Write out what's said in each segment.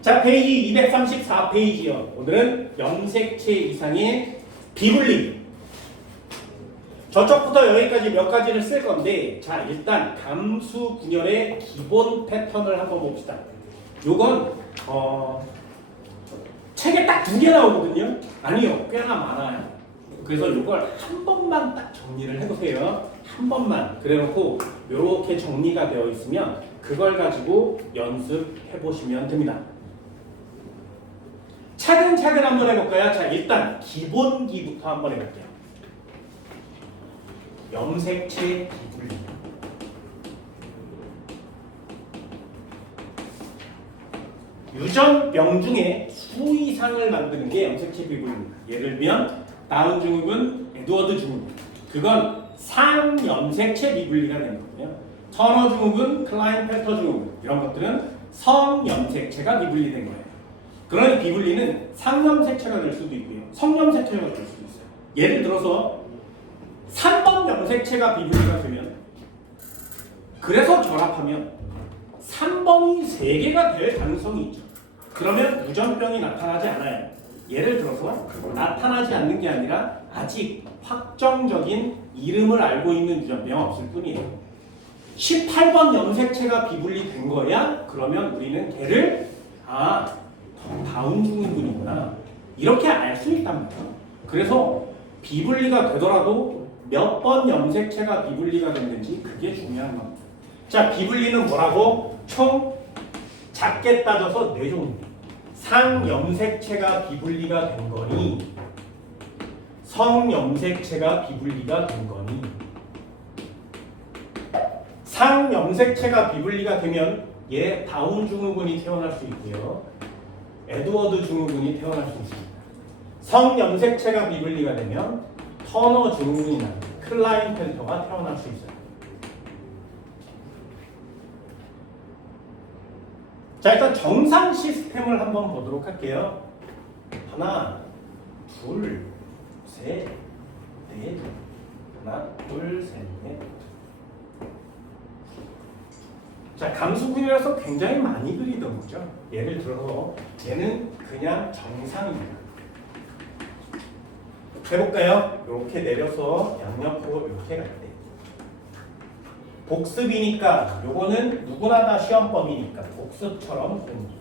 자, 페이지 234페이지요. 오늘은 염색체 이상의 비분리. 저쪽부터 여기까지 몇 가지를 쓸 건데, 자, 일단 감수 분열의 기본 패턴을 한번 봅시다. 요건 책에 딱 2개 나오거든요. 아니요, 꽤나 많아요. 그래서 요걸 한 번만 딱 정리를 해보세요. 한 번만. 그래놓고 요렇게 정리가 되어 있으면 그걸 가지고 연습해 보시면 됩니다. 차근차근 한번 해볼까요? 자, 일단 기본기부터 한번 해볼게요. 염색체 비분리. 유전병 중에 수 이상을 만드는 게 염색체 비분리입니다. 예를 들면 다운 증후군, 에드워드 증후군. 그건 상염색체 비분리가 되는 거고요. 터너 증후군, 클라인펠터 증후군. 이런 것들은 성염색체가 비분리된 거예요. 그러니 비분리는 상염색체가 될 수도 있고요. 성염색체가 될 수도 있어요. 예를 들어서 3번 염색체가 비분리가 되면, 그래서 결합하면 3번이 3개가 될 가능성이 있죠. 그러면 유전병이 나타나지 않아요. 예를 들어서 나타나지 않는 게 아니라 아직 확정적인 이름을 알고 있는 유전병은 없을 뿐이에요. 18번 염색체가 비분리된 거야? 그러면 우리는 걔를 다운 증후군이구나, 이렇게 알 수 있단 말이에요. 그래서 비분리가 되더라도 몇 번 염색체가 비분리가 됐는지 그게 중요한 겁니다. 자, 비분리는 뭐라고? 총 작게 따져서 4종류. 상염색체가 비분리가 된 거니, 성염색체가 비분리가 된 거니. 상염색체가 비분리가 되면 얘 다운 증후군이 태어날 수 있고요. 에드워드 증후군이 태어날 수 있습니다. 성염색체가 비분리가 되면 터너 증후군이나 클라인펠터가 태어날 수 있어요. 자, 일단 정상 시스템을 한번 보도록 할게요. 하나, 둘, 셋, 넷. 하나, 둘, 셋, 넷. 자, 감수분이라서 굉장히 많이 그리던 거죠. 예를 들어서 얘는 그냥 정상입니다. 해볼까요? 이렇게 내려서 양옆으로 이렇게 갈 때. 복습이니까 요거는 누구나 다 시험범위니까 복습처럼 쓰는 거죠.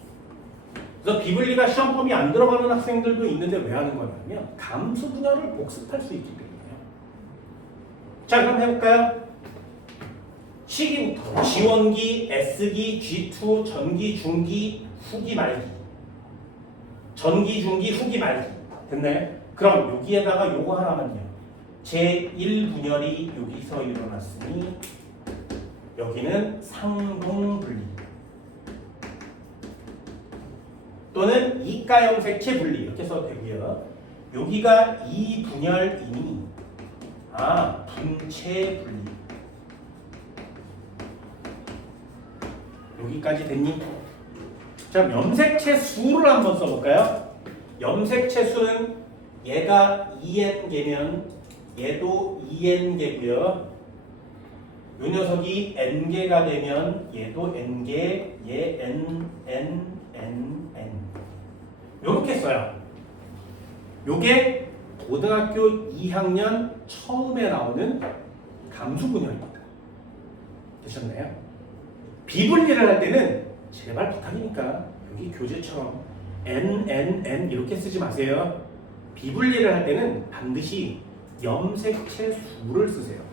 그래서 비분리가 시험범위 안 들어가는 학생들도 있는데 왜 하는 거냐면 감수 분열을 복습할 수 있기 때문이에요. 자, 그럼 해볼까요? 시기부터 지원기, S기, G2, 전기, 중기, 후기, 말기. 전기, 중기, 후기, 말기. 됐나요? 그럼 여기에다가 요거 하나만요. 제1분열이 여기서 일어났으니 여기는 상동분리 또는 이가염색체 분리 이렇게 써도 되고요. 여기가 2분열이니 분체 분리. 여기까지 됐니? 자, 염색체 수를 한번 써볼까요? 염색체 수는 얘가 2n개면 얘도 2n개고요. 요 녀석이 n개가 되면 얘도 n개, 얘 n. 요렇게 써요. 요게 고등학교 2학년 처음에 나오는 감수분열입니다. 되셨나요? 비분리를 할 때는 제발 부탁이니까 여기 교재처럼 n 이렇게 쓰지 마세요. 비분리를 할 때는 반드시 염색체 수를 쓰세요.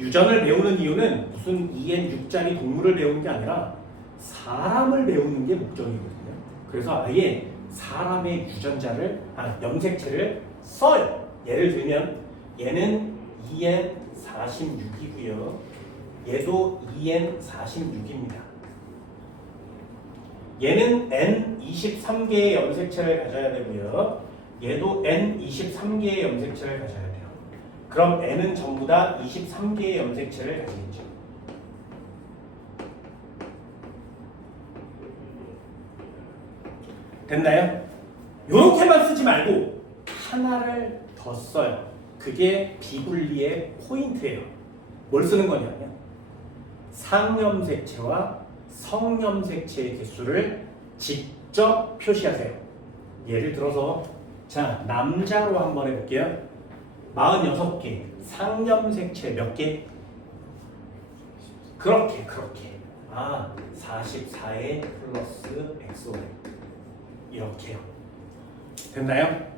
유전을 배우는 이유는 무슨 2n6짜리 동물을 배우는 게 아니라 사람을 배우는 게 목적이거든요. 그래서 아예 사람의 유전자를, 염색체를 써요. 예를 들면 얘는 2n46이고요. 얘도 2n46입니다. 얘는 n23개의 염색체를 가져야 되고요. 얘도 n23개의 염색체를 가져야 돼요. 그럼 n은 전부 다 23개의 염색체를 가지겠죠. 됐나요? 요렇게만 쓰지 말고 하나를 더 써요. 그게 비분리의 포인트예요. 뭘 쓰는 거냐면 상염색체와 성염색체의 개수를 직 직접 표시하세요. 예를 들어서 자 남자로 한번 해볼게요. 46개 상염색체 몇 개? 그렇게 44에 플러스 XY 이렇게요. 됐나요?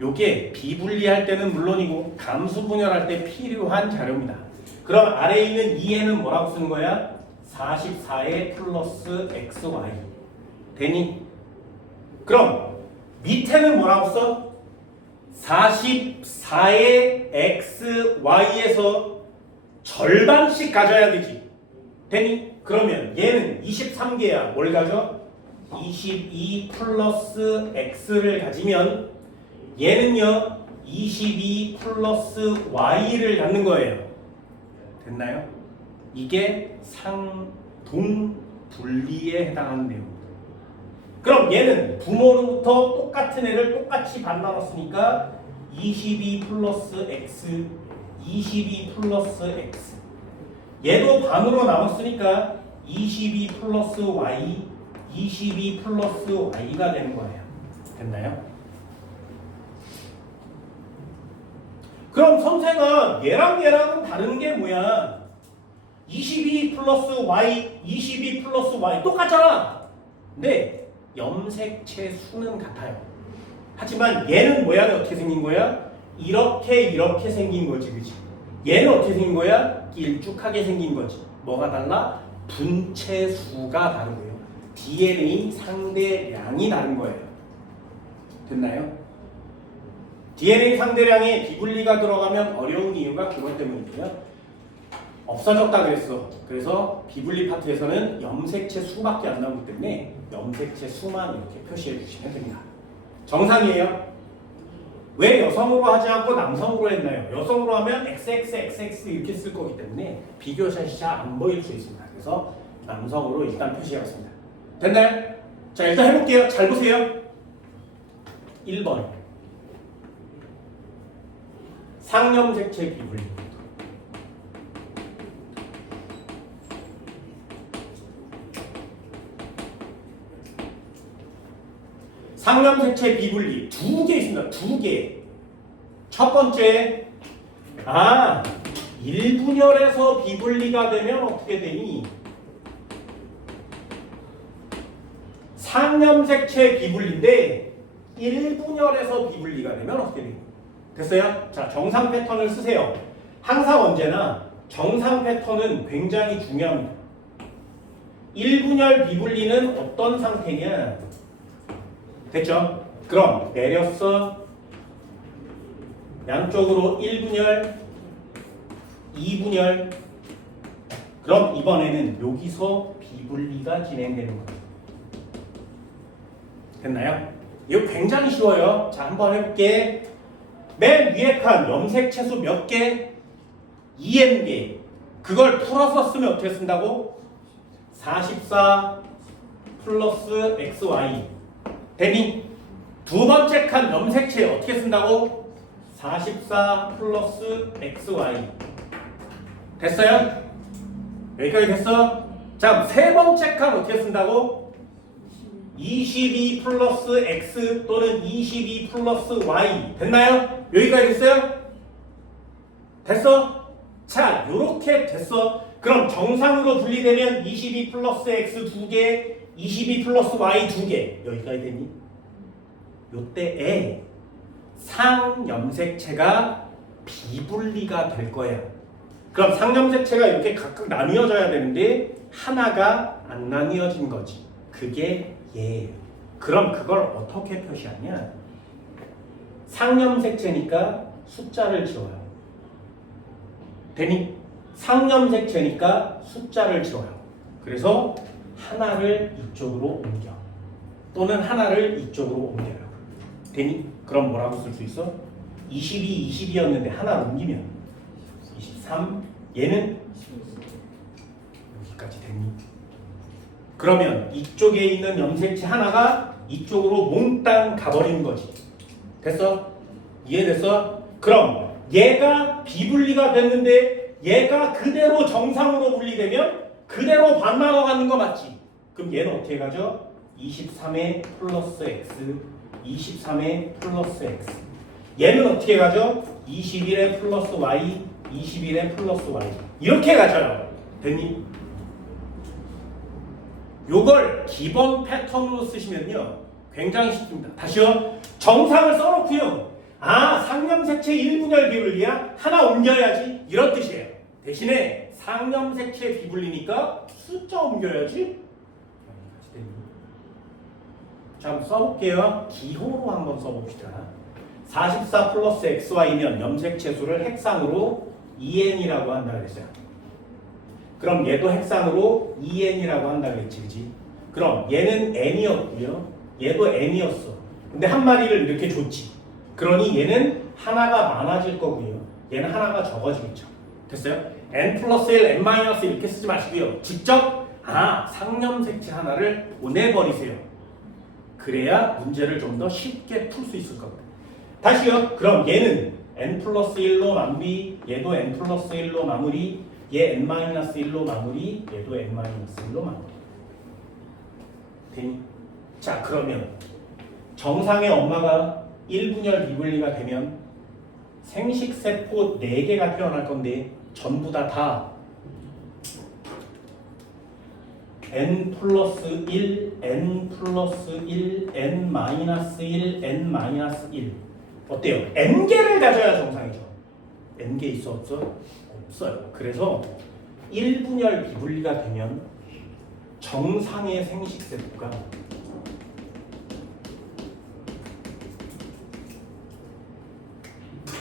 요게 비분리할 때는 물론이고 감수 분열할 때 필요한 자료입니다. 그럼 아래에 있는 2에는 뭐라고 쓰는 거야? 44에 플러스 XY 되니? 그럼 밑에는 뭐라고 써? 44의 XY에서 절반씩 가져야 되지. 되니? 그러면 얘는 23개야. 뭘 가져? 22 플러스 X를 가지면 얘는요 22 플러스 Y를 갖는 거예요. 됐나요? 이게 상동 분리에 해당하는 내용입니다. 그럼 얘는 부모로부터 똑같은 애를 똑같이 반 나눴으니까 22 플러스 X 22 플러스 X 얘도 반으로 나눴으니까 22 플러스 Y 22 플러스 Y가 되는 거예요. 됐나요? 그럼 선생은 얘랑은 다른 게 뭐야? 22 플러스 Y 22 플러스 Y 똑같잖아. 근데 염색체 수는 같아요. 하지만 얘는 모양이 어떻게 생긴 거야? 이렇게 생긴 거지, 그치? 얘는 어떻게 생긴 거야? 길쭉하게 생긴 거지. 뭐가 달라? 분체 수가 다르고요. DNA 상대량이 다른 거예요. 됐나요? DNA 상대량에 비분리가 들어가면 어려운 이유가 그것 때문이고요. 없어졌다 그랬어. 그래서 비분리 파트에서는 염색체 수밖에 안 나오기 때문에 염색체 수만 이렇게 표시해 주시면 됩니다. 정상이에요. 왜 여성으로 하지 않고 남성으로 했나요? 여성으로 하면 XXXX 이렇게 쓸 거기 때문에 비교샷이 잘 안 보일 수 있습니다. 그래서 남성으로 일단 표시해봤습니다. 됐나요? 자 일단 해볼게요. 잘 보세요. 1번 상염색체 비분리. 상염색체 비분리 2개 있습니다. 2개. 첫 번째, 1분열에서 비분리가 되면 어떻게 되니? 상염색체 비분리인데 1분열에서 비분리가 되면 어떻게 되니? 됐어요? 자, 정상 패턴을 쓰세요. 항상 언제나 정상 패턴은 굉장히 중요합니다. 1분열 비분리는 어떤 상태냐? 됐죠? 그럼 내렸어. 양쪽으로 1분열, 2분열. 그럼 이번에는 여기서 비분리가 진행되는 거예요. 됐나요? 이거 굉장히 쉬워요. 자, 한번 해볼게. 맨 위에 칸 염색체수 몇 개? 2n개. 그걸 풀어서 쓰면 어떻게 쓴다고? 44 플러스 xy 되니? 두 번째 칸 염색체 어떻게 쓴다고? 44 플러스 xy. 됐어요? 여기까지 됐어? 자, 세 번째 칸 어떻게 쓴다고? 22 플러스 x 또는 22 플러스 y. 됐나요? 여기까지 됐어요? 됐어? 자, 요렇게 됐어. 그럼 정상으로 분리되면 22 플러스 x 2개, 22 플러스 y 2개. 여기까지 됐니? 요때에 상염색체가 비분리가 될 거야. 그럼 상염색체가 이렇게 각각 나뉘어져야 되는데 하나가 안 나뉘어진 거지. 그게 얘예요. 그럼 그걸 어떻게 표시하냐? 상염색체니까 숫자를 지워요. 되니? 상염색체니까 숫자를 지워요. 그래서 하나를 이쪽으로 옮겨. 또는 하나를 이쪽으로 옮겨요. 되니? 그럼 뭐라고 쓸 수 있어? 22, 22였는데 하나를 옮기면 23, 얘는 여기까지 되니? 그러면 이쪽에 있는 염색체 하나가 이쪽으로 몽땅 가버리는 거지. 됐어? 이해됐어? 그럼 얘가 비분리가 됐는데 얘가 그대로 정상으로 분리되면 그대로 반 나눠 가는 거 맞지? 그럼 얘는 어떻게 가죠? 23에 플러스 x, 23에 플러스 x. 얘는 어떻게 가죠? 21에 플러스 y, 21에 플러스 y. 이렇게 가져요. 됐니? 요걸 기본 패턴으로 쓰시면요. 굉장히 쉽습니다. 다시요. 정상을 써놓고요. 아, 상념색체 1분열 비분리야? 하나 옮겨야지. 이런 뜻이에요. 대신에 상념색체 비분리니까 숫자 옮겨야지. 자, 한번 써볼게요. 기호로 한번 써봅시다. 44 플러스 xy면 염색체수를 핵상으로 2n이라고 한다 그랬어요. 그럼 얘도 핵상으로 2n이라고 한다 그랬지, 그지? 그럼 얘는 n이었고요. 얘도 n이었어. 근데 한 마리를 이렇게 줬지. 그러니 얘는 하나가 많아질 거고요. 얘는 하나가 적어지겠죠. 됐어요? n 플러스 1, n 마이너스 이렇게 쓰지 마시고요. 직접 상념색체 하나를 보내버리세요. 그래야 문제를 좀 더 쉽게 풀 수 있을 겁니다. 다시요. 그럼 얘는 n 플러스 1로 마무리, 얘도 n 플러스 1로 마무리, 얘 n 마이너스 1로 마무리, 얘도 n 마이너스 1로 마무리. 되니? 자, 그러면 정상의 엄마가 1분열 비분리가 되면 생식세포 4개가 태어날 건데 전부 다 n 플러스 1, n 플러스 1, n 마이너스 1, n 마이너스 1. 어때요? n개를 가져야 정상이죠. n개 있어 없어? 없어요. 그래서 1분열 비분리가 되면 정상의 생식세포가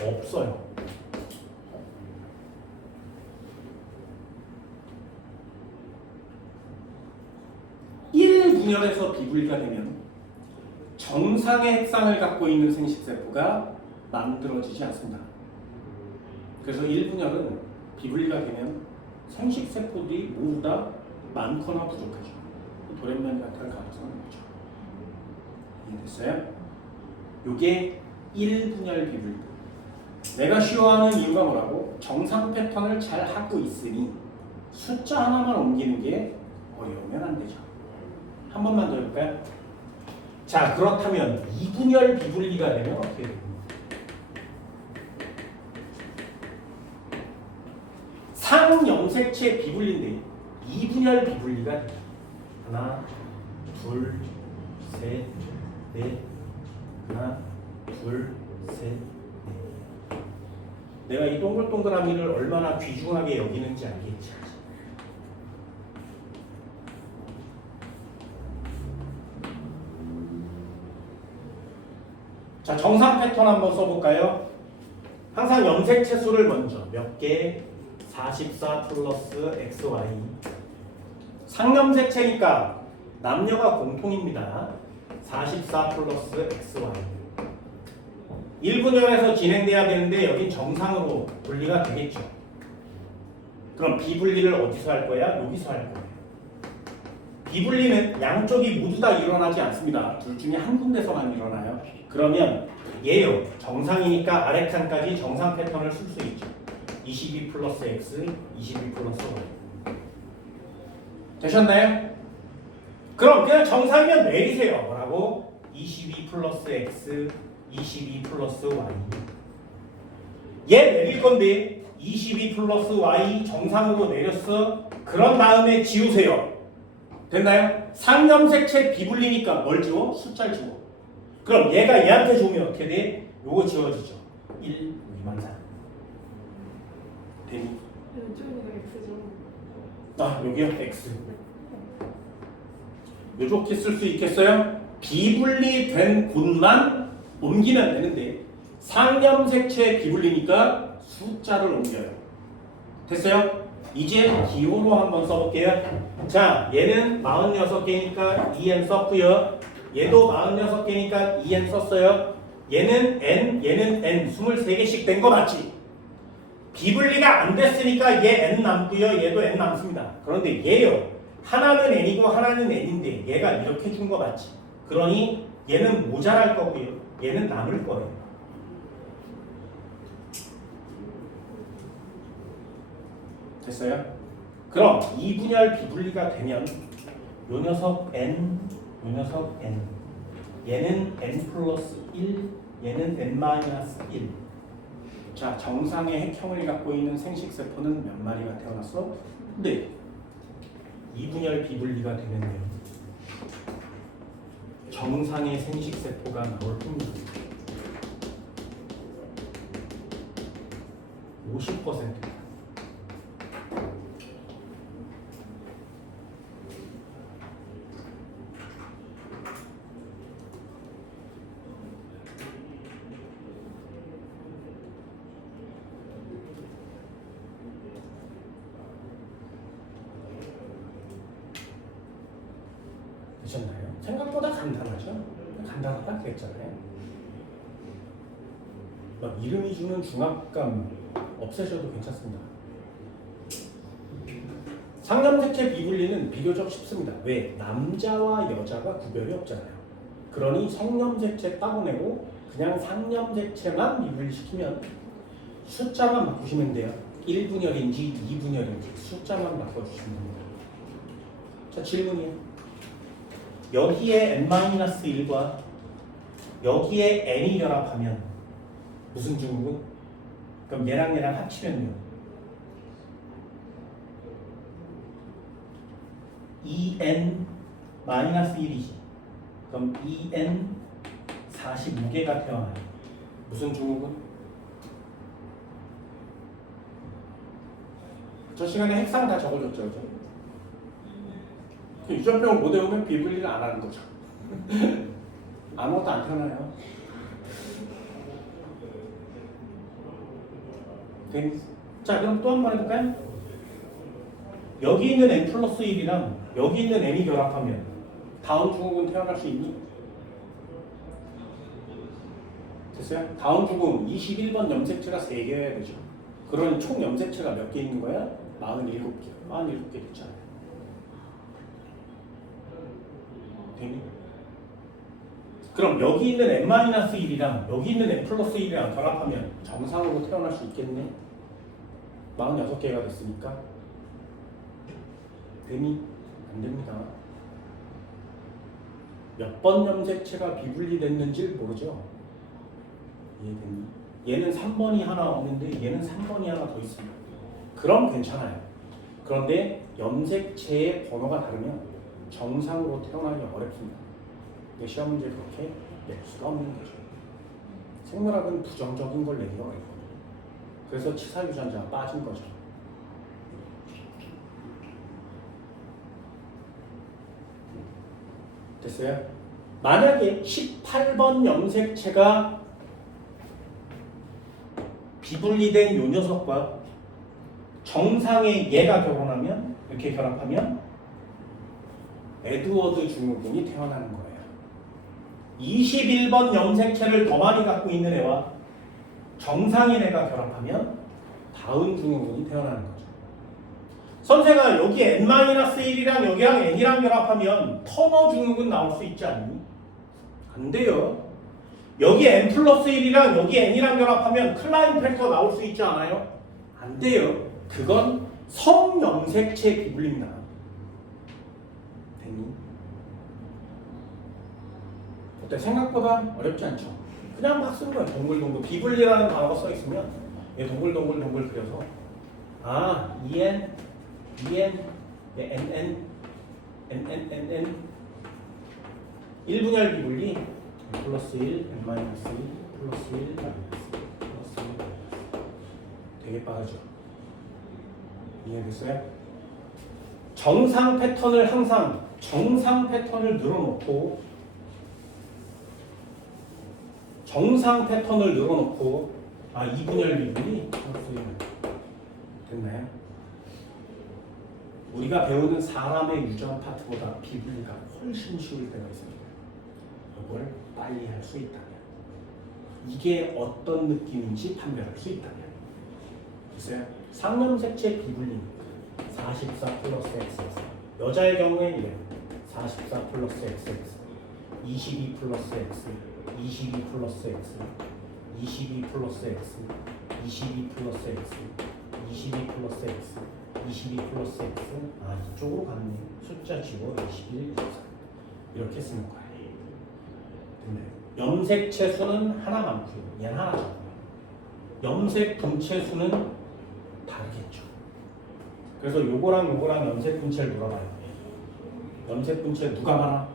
없어요. 분열에서 비분리가 되면 정상의 핵상을 갖고 있는 생식세포가 만들어지지 않습니다. 그래서 1분열은 비분리가 되면 생식세포들이 모두 다 많거나 부족하죠. 돌연변이 같은 가능성은 없죠. 이해됐어요? 요게 1분열 비분리. 내가 쉬워하는 이유가 뭐라고? 정상 패턴을 잘 하고 있으니 숫자 하나만 옮기는 게 어려우면 안 되죠. 한 번만 더 해볼까요? 자, 그렇다면 2분열 비분리가 되면 어떻게 됩니까? 상염색체 비분리인데 2분열 비분리가 됩니다. 하나, 둘, 셋, 넷. 하나, 둘, 셋, 넷. 내가 이 동글동글한 을 얼마나 귀중하게 여기는지 알겠지? 자, 정상 패턴 한번 써볼까요? 항상 염색체 수를 먼저 몇 개? 44 플러스 xy. 상염색체니까 남녀가 공통입니다. 44 플러스 xy. 1분열에서 진행돼야 되는데 여긴 정상으로 분리가 되겠죠. 그럼 비분리를 어디서 할 거야? 여기서 할 거예요. 비분리는 양쪽이 모두 다 일어나지 않습니다. 둘 중에 한 군데서만 일어나요. 그러면 얘요. 정상이니까 아래칸까지 정상 패턴을 쓸 수 있죠. 22 플러스 x, 22 플러스 y. 되셨나요? 그럼 그냥 정상이면 내리세요. 뭐라고? 22 플러스 x, 22 플러스 y. 얘 내릴 건데 22 플러스 y 정상으로 내렸어. 그런 다음에 지우세요. 됐나요? 상염색체 비분리니까 뭘 지워? 숫자를 지워. 그럼 얘가 얘한테 주면 어떻게 돼? 요거 지워지죠. 1, 2만 4. 되니? 왼쪽이가 x죠. 아, 여기요? x. 요렇게 쓸 수 있겠어요? 비분리된 곳만 옮기면 되는데 상염색체 비분리니까 숫자를 옮겨요. 됐어요? 이제 기호로 한번 써볼게요. 자, 얘는 46개니까 2n 썼고요. 얘도 46개니까 2n 썼어요. 얘는 n, 얘는 n 23개씩 된 거 맞지? 비분리가 안 됐으니까 얘 n 남고요. 얘도 n 남습니다. 그런데 얘요. 하나는 n이고 하나는 n인데 얘가 이렇게 준 거 맞지? 그러니 얘는 모자랄 거고요. 얘는 남을 거예요. 됐어요? 그럼 2분열 비분리가 되면 요 녀석 n, 요 이 녀석 n. 얘는 n 플러스 1, 얘는 n 마이너스 1. 자, 정상의 핵형을 갖고 있는 생식세포는 몇 마리가 태어났어? 네. 이분열 비분리가 되는데요. 정상의 생식세포가 나올 확률 50%. 되셨나요? 생각보다 간단하죠? 간단하다 그랬잖아요. 막 이름이 주는 중압감 없애셔도 괜찮습니다. 상념색체 비분리는 비교적 쉽습니다. 왜? 남자와 여자가 구별이 없잖아요. 그러니 성념색체 따고내고 그냥 상념색체만 비분리시키면 숫자만 바꾸시면 돼요. 1분열인지 2분열인지 숫자만 바꿔주시면 됩니다. 자, 질문이에요. 여기에 n-1과 여기에 n이 결합하면 무슨 중국은? 그럼 얘랑 얘랑 합치면요 2n-1이지. 그럼 2n 45개가 태어나요. 무슨 중국은? 저 시간에 핵상 다 적어줬죠, 그죠? 유전병을 못 외우면 비분리를 안 하는 거죠. 아무것도 안 태어나요. 자, 그럼 또 한 번 해볼까요? 여기 있는 n 플러스 1이랑 여기 있는 n이 결합하면 다음 중국은 태어날 수 있니? 됐어요? 다음 중국 21번 염색체가 3개여야 되죠. 그러니 총 염색체가 몇 개 있는 거야? 47개. 47개 됐잖아요. 되니? 그럼 여기 있는 n-1이랑 여기 있는 n 플러스 1이랑 결합하면 정상으로 태어날 수 있겠네? 46개가 됐으니까 되니? 안 됩니다. 몇 번 염색체가 비분리됐는지 모르죠? 이해되니? 얘는 3번이 하나 없는데 얘는 3번이 하나 더 있습니다. 그럼 괜찮아요. 그런데 염색체의 번호가 다르면 정상으로 태어나기 어렵습니다. 시험 문제 그렇게 낼 수가 없는 거죠. 생물학은 부정적인 걸 내기가 어렵거든요. 그래서 치사유전자가 빠진 거죠. 됐어요? 만약에 18번 염색체가 비분리된 요 녀석과 정상의 얘가 결혼하면 이렇게 결합하면 에드워드 증후군이 태어나는 거예요. 21번 염색체를 더 많이 갖고 있는 애와 정상인 애가 결합하면 다운 증후군이 태어나는 거죠. 선생아, 여기 n-1이랑 여기랑 n이랑 결합하면 터너 증후군 나올 수 있지 않니? 안 돼요. 여기 n 플러스 1이랑 여기 n이랑 결합하면 클라인펠터 나올 수 있지 않아요? 안 돼요. 그건 성염색체 비분리입니다. 됐니? 어때? 생각보다 어렵지 않죠? 그냥 막 쓰는 거예요. 동글동글. 비분리라는 단어가 써 있으면 얘 동글동글 그려서 아, EN, NN 1분열 비분리 플러스 1, n 마이너스 1, 플러스 1, 마이너스 1, 플러스 1, 되게 빠르죠? 이해됐어요? 정상 패턴을 항상 정상 패턴을 늘어놓고 아, 2분열 비분리 플러스 1 됐나요? 우리가 배우는 사람의 유전 파트보다 비분리가 훨씬 쉬울 때가 있습니다. 이걸 빨리 할 수 있다면, 이게 어떤 느낌인지 판별할 수 있다면. 글쎄요, 상염색체 비분리 44 플러스 XX, 여자의 경우에는 이래요. 44 플러스 XX, 22 플러스 X, 22 플러스 X, 22 플러스 X, 22 플러스 X, 22 플러스 X, 22 플러스 X. 아, 이쪽으로 갔네. 숫자 지워. 21, 24. 이렇게 쓰는 거야. 근데 염색체 수는 하나만큼, 얘는 하나잖아. 염색 분체 수는 다르겠죠. 그래서 요거랑 염색 분체를 물어봐요. 염색 분체 누가 많아?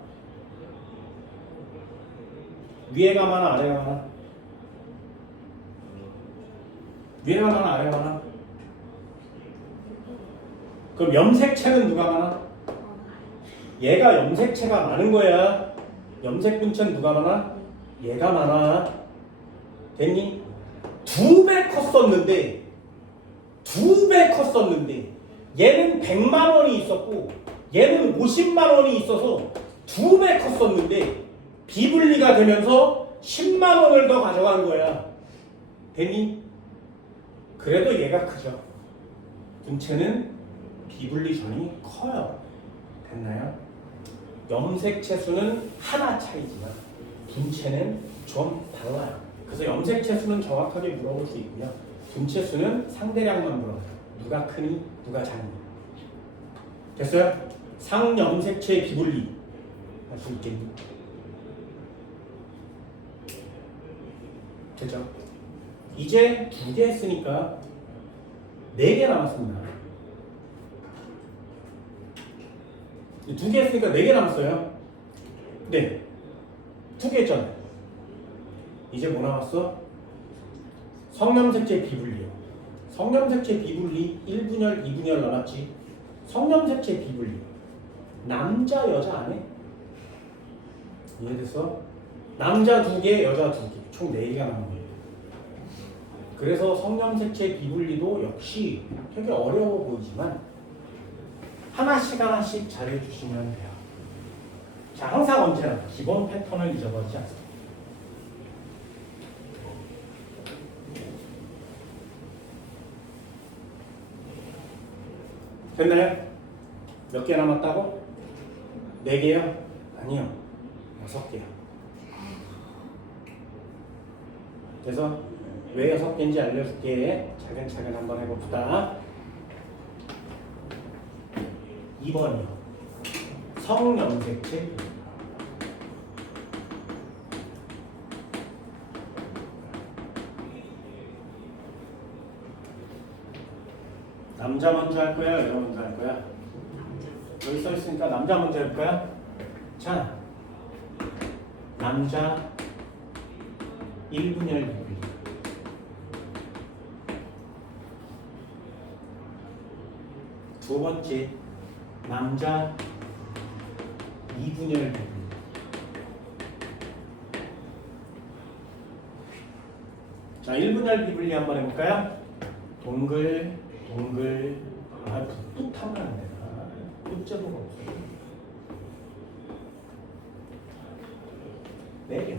위에가 많아, 아래가 많아? 위에가 많아, 아래가 많아? 그럼 염색체는 누가 많아? 얘가 염색체가 많은 거야. 염색 분체는 누가 많아? 얘가 많아. 됐니? 2배 컸었는데 얘는 100만 원이 있었고 얘는 50만 원이 있어서 2배 컸었는데 비분리가 되면서 10만 원을 더 가져간 거야. 됐니? 그래도 얘가 크죠. 분체는 비분리 전이 커요. 됐나요? 염색체 수는 하나 차이지만 분체는 좀 달라요. 그래서 염색체 수는 정확하게 물어볼 수 있고요. 분체 수는 상대량만 물어봐요. 누가 크니? 누가 작니? 됐어요? 상염색체 비분리 할 수 있겠니? 됐죠? 이제 2개 했으니까 4개 남았습니다. 2개 했으니까 4개 남았어요. 네. 2개 했잖아요. 이제 뭐 남았어? 성염색체 비분리요. 성염색체 비분리 1분열, 2분열 남았지. 성염색체 비분리. 남자, 여자 안 해? 이해됐어? 남자 2개, 여자 2개. 총 4개가 남은 거예요. 그래서 성염색체 비분리도 역시 되게 어려워 보이지만 하나씩 잘해주시면 돼요. 자, 항상 언제나 기본 패턴을 잊어버리지 않습니다. 됐나요? 몇 개 남았다고? 4개요? 아니요. 6개요. 그래서 왜 6개인지 알려줄게. 차근차근 한번 해봅시다. 2번이요. 성염색체. 남자 먼저 할 거야? 여자 먼저 할 거야? 여기 써 있으니까 남자 먼저 할 거야? 자, 남자 1분열 비분리. 두 번째, 남자 2분열 비분리. 자, 1분열 비분리 한번 해볼까요? 동글, 동글. 아, 풋풋하면 안 되나? 풋자도가 없어요. 내려.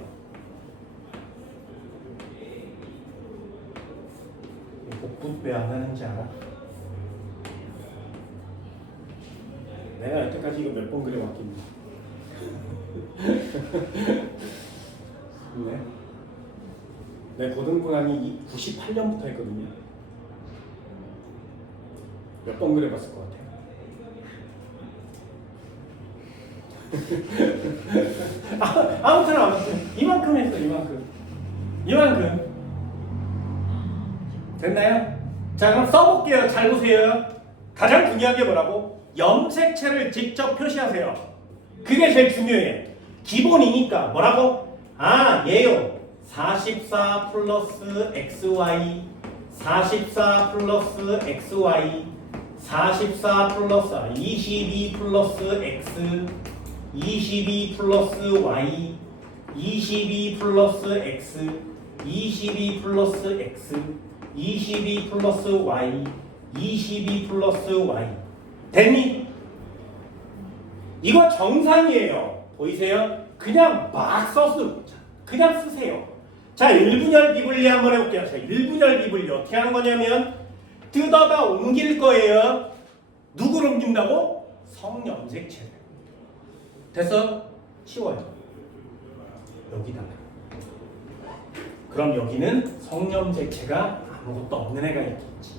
복붙 왜 안 하는지 알아? 내가 여태까지 이거 몇 번 그려왔겠니? 네. 내 고등분함이 98년부터 했거든요. 몇 번 그려봤을 것 같아요. 아무튼 이만큼 했어. 이만큼 됐나요? 자, 그럼 써볼게요. 잘 보세요. 가장 중요한 게 뭐라고? 염색체를 직접 표시하세요. 그게 제일 중요해요. 기본이니까 뭐라고? 아, 얘요. 44 플러스 XY 44 플러스 XY 44 플러스 22 플러스 X 22 플러스 Y 22 플러스 X 22 플러스 X 22 플러스 Y 22 플러스 Y 됐니? 이거 정상이에요. 보이세요? 그냥 막 써서 그냥 쓰세요. 자, 1분열 비분리 한번 해볼게요. 자, 1분열 비분리 어떻게 하는 거냐면 뜯어다 옮길 거예요. 누구를 옮긴다고? 성염색체를. 됐어? 치워요. 여기다가. 그럼 여기는 성염색체가 아무것도 없는 애가 있겠지.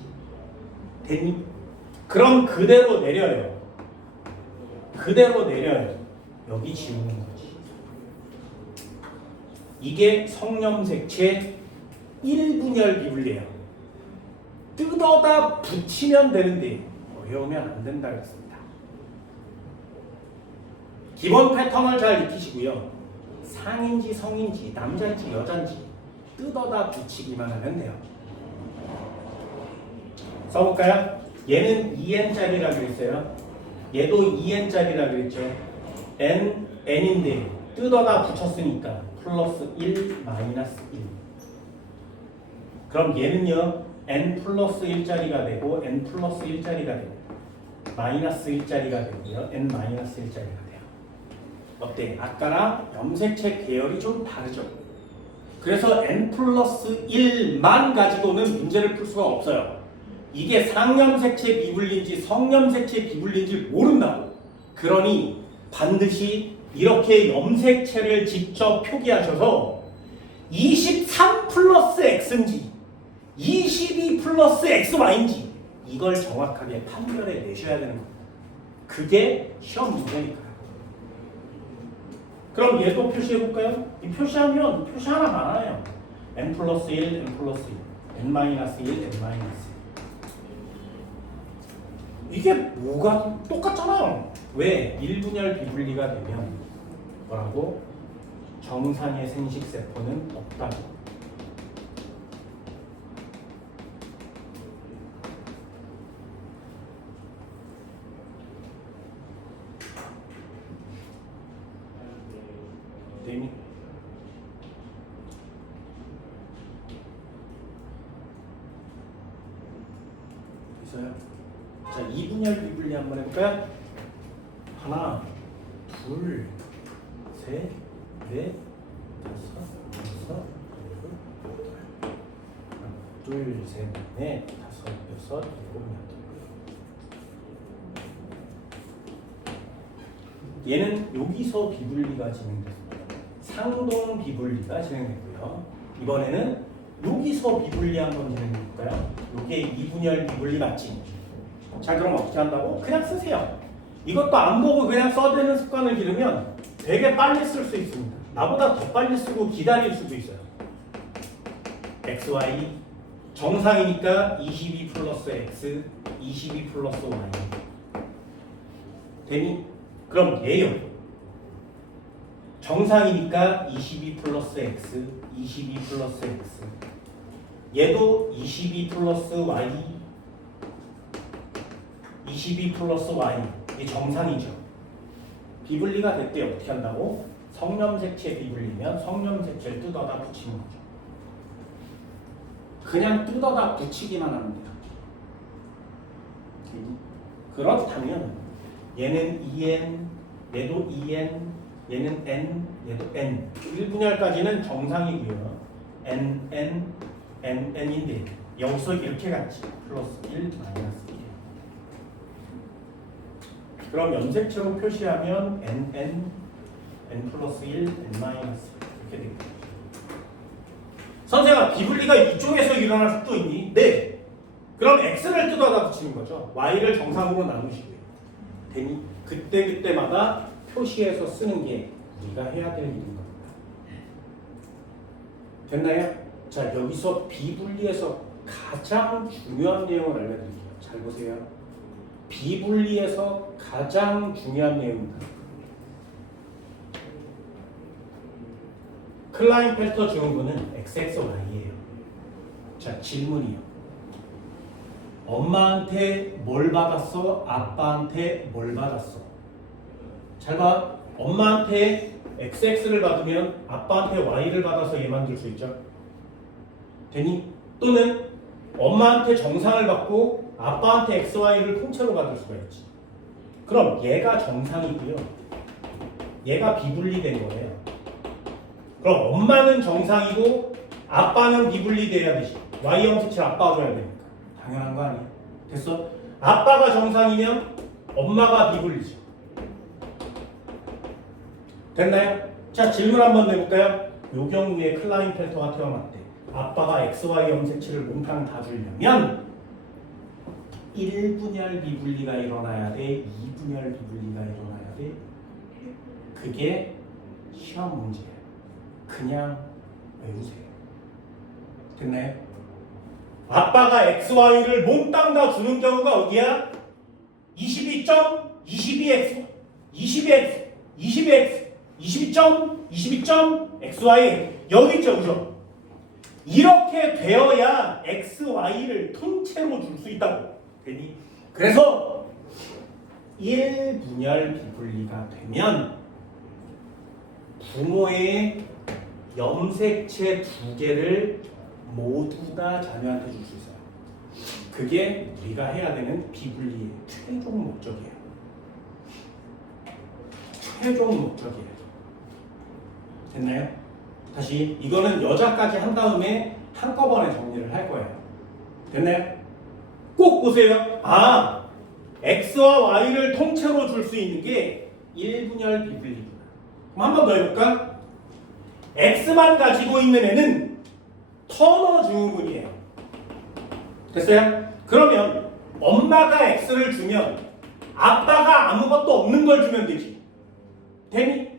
됐니? 그럼 그대로 내려요. 그대로 내려요. 여기 지우는 거지. 이게 성염색체 1분열 비분리예요. 뜯어다 붙이면 되는데 어려우면 안 된다 그랬습니다. 기본 패턴을 잘 익히시고요. 상인지 성인지 남자인지 여자인지 뜯어다 붙이기만 하면 돼요. 써볼까요? 얘는 2n짜리라고 그랬어요. 얘도 2n짜리라고 그랬죠. n인데 뜯어다 붙였으니까 플러스 1 마이너스 1. 그럼 얘는요 n 플러스 1짜리가 되고 n 플러스 1짜리가 되고 마이너스 1짜리가 되고요 n 마이너스 1짜리가 돼요. 어때? 아까랑 염색체 계열이 좀 다르죠. 그래서 n 플러스 1만 가지고는 문제를 풀 수가 없어요. 이게 상염색체 비분리인지 성염색체 비분리인지 모른다고. 그러니 반드시 이렇게 염색체를 직접 표기하셔서 23 플러스 x인지 22 플러스 xy인지 이걸 정확하게 판별해 내셔야 되는 겁니다. 그게 시험 문제니까요. 그럼 얘도 표시해 볼까요? 이 표시하면 표시 하나 많아요. n 플러스 1, n 플러스 1, n 마이너스 1, n 마이너스 1. 이게 뭐가 똑같잖아요. 왜? 1분열 비분리가 되면 뭐라고? 정상의 생식세포는 없다고. 되니? 있어요? 자, 2분열 비분리 한번 해볼까요? 하나, 둘, 셋, 넷, 다섯, 여섯, 일곱, 여덟. 하나, 둘, 셋, 넷, 다섯, 여섯, 일곱, 여덟. 얘는 여기서 비분리가 진행됐습니다. 상동 비분리가 진행됐고요. 이번에는 여기서 비분리 한번 진행해볼까요? 이게 2분열 비분리 맞지? 자, 그럼 어떻게 한다고? 그냥 쓰세요. 이것도 안 보고 그냥 써대는 습관을 기르면 되게 빨리 쓸 수 있습니다. 나보다 더 빨리 쓰고 기다릴 수도 있어요. xy 정상이니까 22 플러스 x 22 플러스 y 되니? 그럼 얘요. 정상이니까 22 플러스 x 22 플러스 x 얘도 22 플러스 y 22 플러스 y 이게 정상이죠. 비분리가 될 때 어떻게 한다고? 성염색체 비분리면 성염색체를 뜯어다 붙이는 거죠. 그냥 뜯어다 붙이기만 하면 돼요. 그렇다면 얘는 2n, 얘도 2n, 얘는 n, 얘도 n. 1분열까지는 정상이고요. n인데 여기서 이렇게 같이 플러스 1, 마이너스 1. 그럼 염색체로 표시하면 n 플러스 1, n 마이너스 이렇게 됩니다. 선생아, 비분리가 이쪽에서 일어날 수도 있니? 네. 그럼 x를 뜯어다 붙이는 거죠. y를 정상으로 나누시고요. 되니? 그때마다 표시해서 쓰는 게 우리가 해야 될 일인 겁니다. 됐나요? 자, 여기서 비분리에서 가장 중요한 내용을 알려드릴게요. 잘 보세요. 비분리에서 가장 중요한 내용입니다. 클라인펠터 증후군은 XXY예요. 자, 질문이요. 엄마한테 뭘 받았어? 아빠한테 뭘 받았어? 잘 봐. 엄마한테 XX를 받으면 아빠한테 Y를 받아서 얘 만들 수 있죠. 되니? 또는 엄마한테 정상을 받고 아빠한테 XY를 통째로 받을 수가 있지. 그럼 얘가 정상이고요. 얘가 비분리된 거예요. 그럼 엄마는 정상이고 아빠는 비분리돼야 되지. Y 염색체를 아빠가 줘야 되니까. 당연한 거 아니야? 됐어? 아빠가 정상이면 엄마가 비분리지. 됐나요? 자, 질문 한번 내볼까요? 요 경우에 클라인펠터가 태어났대. 아빠가 XY 염색체를 몽땅 다 주려면 1분열 비분리가 일어나야 돼? 2분열 비분리가 일어나야 돼? 그게 시험 문제예요. 그냥 외우세요. 됐나요? 아빠가 x, y를 몽땅 다 주는 경우가 어디야? 22점, 22x, 22x, 22x, 22점, 22점, x, y 여기 있죠, 그죠? 이렇게 되어야 x, y를 통째로 줄 수 있다고. 되니? 그래서 1분열 비분리가 되면 부모의 염색체 2개를 모두 다 자녀한테 줄 수 있어요. 그게 우리가 해야 되는 비분리의 최종 목적이에요. 최종 목적이에요. 됐나요? 다시 이거는 여자까지 한 다음에 한꺼번에 정리를 할 거예요. 됐나요? 꼭 보세요. 아, x와 y를 통째로 줄 수 있는 게 1분열 비분리구나. 그럼 한 번 더 해볼까? x만 가지고 있는 애는 터너 증후군이에요. 됐어요? 그러면 엄마가 x를 주면 아빠가 아무것도 없는 걸 주면 되지. 되니?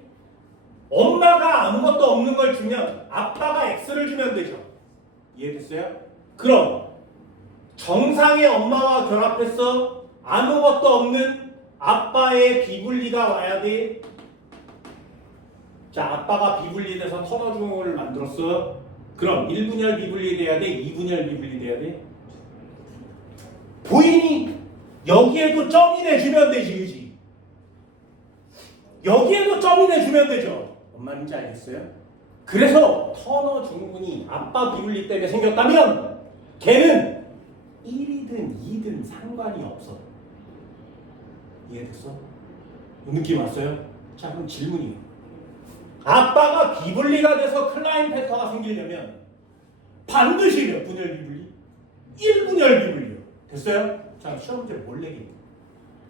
엄마가 아무것도 없는 걸 주면 아빠가 x를 주면 되죠. 이해됐어요? 그럼 정상의 엄마와 결합해서 아무것도 없는 아빠의 비분리가 와야 돼. 자, 아빠가 비분리돼서 터너 증후군을 만들었어. 그럼 1분열 비분리 돼야 돼? 2분열 비분리 돼야 돼? 보이니? 여기에도 점이 내주면 되지, 그지? 여기에도 점이 내주면 되죠. 뭔 말인지 알겠어요? 그래서 터너 증후군이 아빠 비분리 때문에 생겼다면 걔는 1이든 2든 상관이 없어. 이해됐어? 느낌 왔어요? 자, 그럼 질문이에요. 아빠가 비분리가 돼서 클라인페터가 생기려면 반드시 몇 분열 비분리? 1분열 비분리요. 됐어요? 자, 시험 문제 뭘 내기?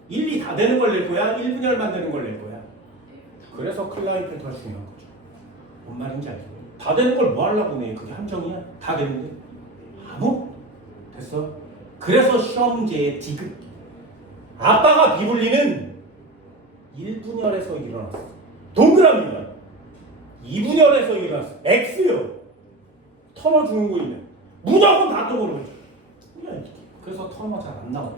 1, 2 다 되는 걸 낼 거야? 1분열만 되는 걸 낼 거야? 그래서 클라인페터가 중요한 거죠. 뭔 말인지 알죠? 다 되는 걸 뭐 하려고 내? 그게 함정이야? 다 되는데? 아무? 됐어? 그래서 시험 문제의 디귿. 아빠가 비분리는 1분열에서 일어났어. 동그라미는 2분열에서 일어났어. X요. 터너 증후군이면 무조건 다 떠오르죠. 그래서 터너 잘 안 나와요.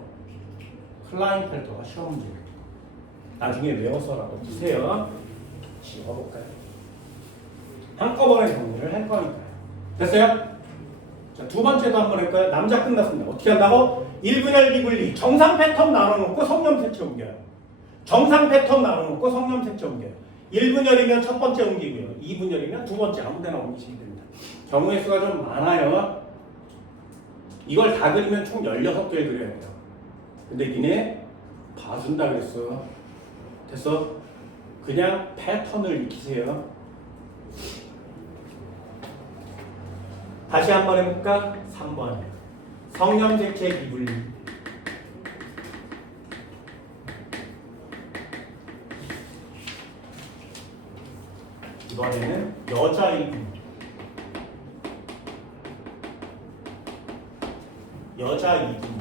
클라인펠터가 시험 문제. 나중에 외워서라도 보세요. 지워볼까요? 한꺼번에 정리를 할 거니까요. 됐어요? 자, 두 번째도 한번 할까요? 남자 끝났습니다. 어떻게 한다고? 1분열 비분리 정상 패턴 나눠놓고 성염색체 옮겨요. 정상 패턴 나눠놓고 성염색체 옮겨요. 1분열이면 첫 번째 옮기고요. 2분열이면 두 번째 아무 데나 옮기시면 됩니다. 경우의 수가 좀 많아요. 이걸 다 그리면 총 16개를 그려야 돼요. 근데 니네 봐준다 그랬어. 됐어? 그냥 패턴을 익히세요. 다시 한번 해볼까? 3번 성염색체 비분리. 이번에는 여자 1분, 여자 2분.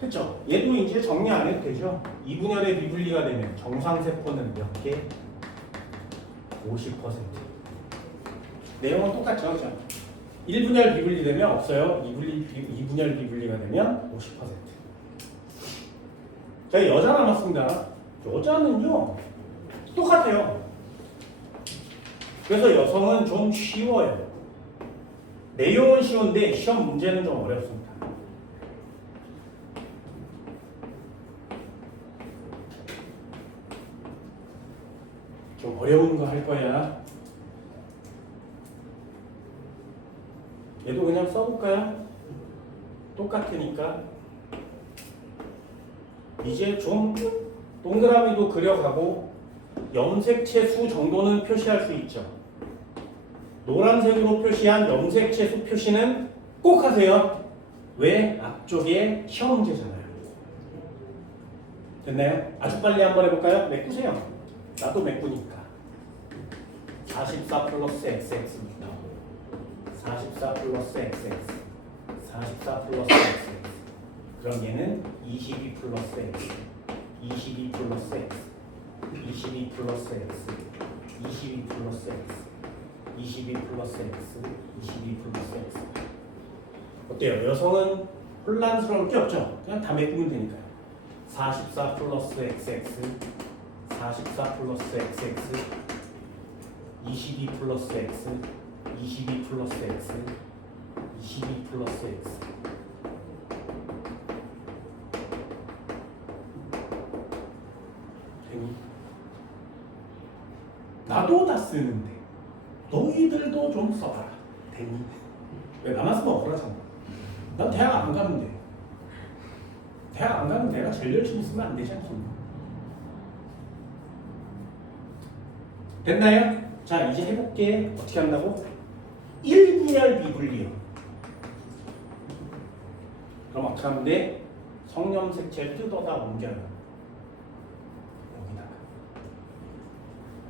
됐죠? 얘도 이제 정리 안 해도 되죠? 2분열의 비분리가 되면 정상세포는 몇 개? 50%. 내용은 똑같죠, 그죠? 1분열 비분리 되면 없어요. 2분열 비분리가 되면 50%. 자, 여자 남았습니다. 여자는요, 똑같아요. 그래서 여성은 좀 쉬워요. 내용은 쉬운데 시험 문제는 좀 어렵습니다. 좀 어려운 거 할 거야. 얘도 그냥 써볼까요? 똑같으니까. 이제 좀 동그라미도 그려가고 염색체 수 정도는 표시할 수 있죠. 노란색으로 표시한 염색체 수 표시는 꼭 하세요. 왜? 앞쪽에 시험 문제잖아요. 됐나요? 아주 빨리 한번 해볼까요? 메꾸세요. 나도 메꾸니까. 44 플러스 xx부터 44 플러스 xx 44 플러스 XX. 그럼 얘는 22 플러스 X, 22 플러스 X, 22 플러스 X, 22 플러스 X, 22 플러스 X, 22 플러스 X. 어때요? 여성은 혼란스러울 게 없죠? 그냥 다 메꾸면 되니까요. 44 플러스 XX, 44 플러스 XX, 22 플러스 X, 22 플러스 X, 22 플러스 X. 되니? 나도 다 쓰는데 너희들도 좀 써봐라. 되니? 왜 나만 쓰면 억울하잖아. 난 대학 안 가는데. 대학 안 가는 내가 제일 열심히 쓰면 안 되지 않습니까? 됐나요? 자, 이제 해볼게. 어떻게 한다고? 1분열 비분리요. 그럼 어떻게 하면 돼? 성염색체를 뜯어다 옮겨요. 여기다가.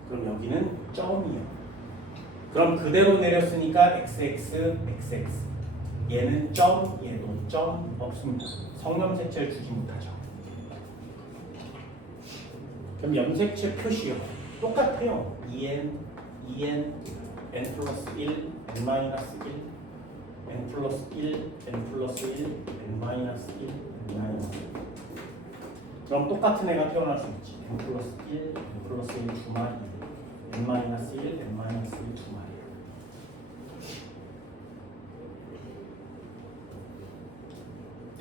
그럼 여기는 점이요. 그럼 그대로 내렸으니까 XX, XX. 얘는 점, 얘도 점 없습니다. 성염색체를 주지 못하죠. 그럼 염색체 표시요. 똑같아요. EN, EN, N 플러스 1, N 마이너스 1, N 플러스 1, N 플러스 1, N 마이너스 1, N 마이너스 1. 그럼 똑같은 애가 태어날 수 있지. N 플러스 1, N 플러스 1 두 마리, N 마이너스 1, N 마이너스 1 두 마리.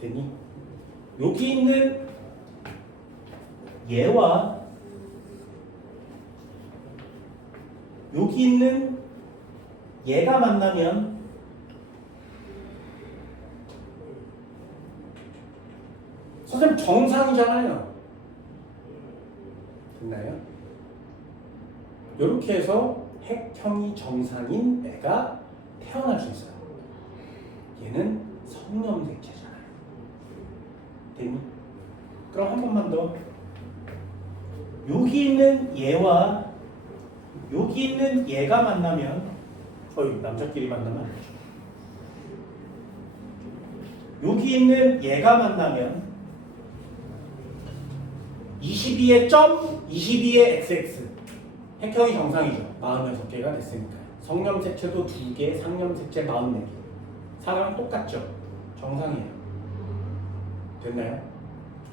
되니? 여기 있는 얘와 여기 있는 얘가 만나면 선생님 정상이잖아요. 됐나요? 이렇게 해서 핵형이 정상인 애가 태어날 수 있어요. 얘는 성염색체잖아요. 됐니? 그럼 한 번만 더. 여기 있는 얘와 여기 있는 얘가 만나면 남자끼리 만나면 안 되죠. 여기 있는 얘가 만나면 22의 점, 22의 XX. 핵형이 정상이죠. 46개가 됐으니까요. 성염색체도 2개, 상염색체 44개. 사람은 똑같죠. 정상이에요. 됐나요?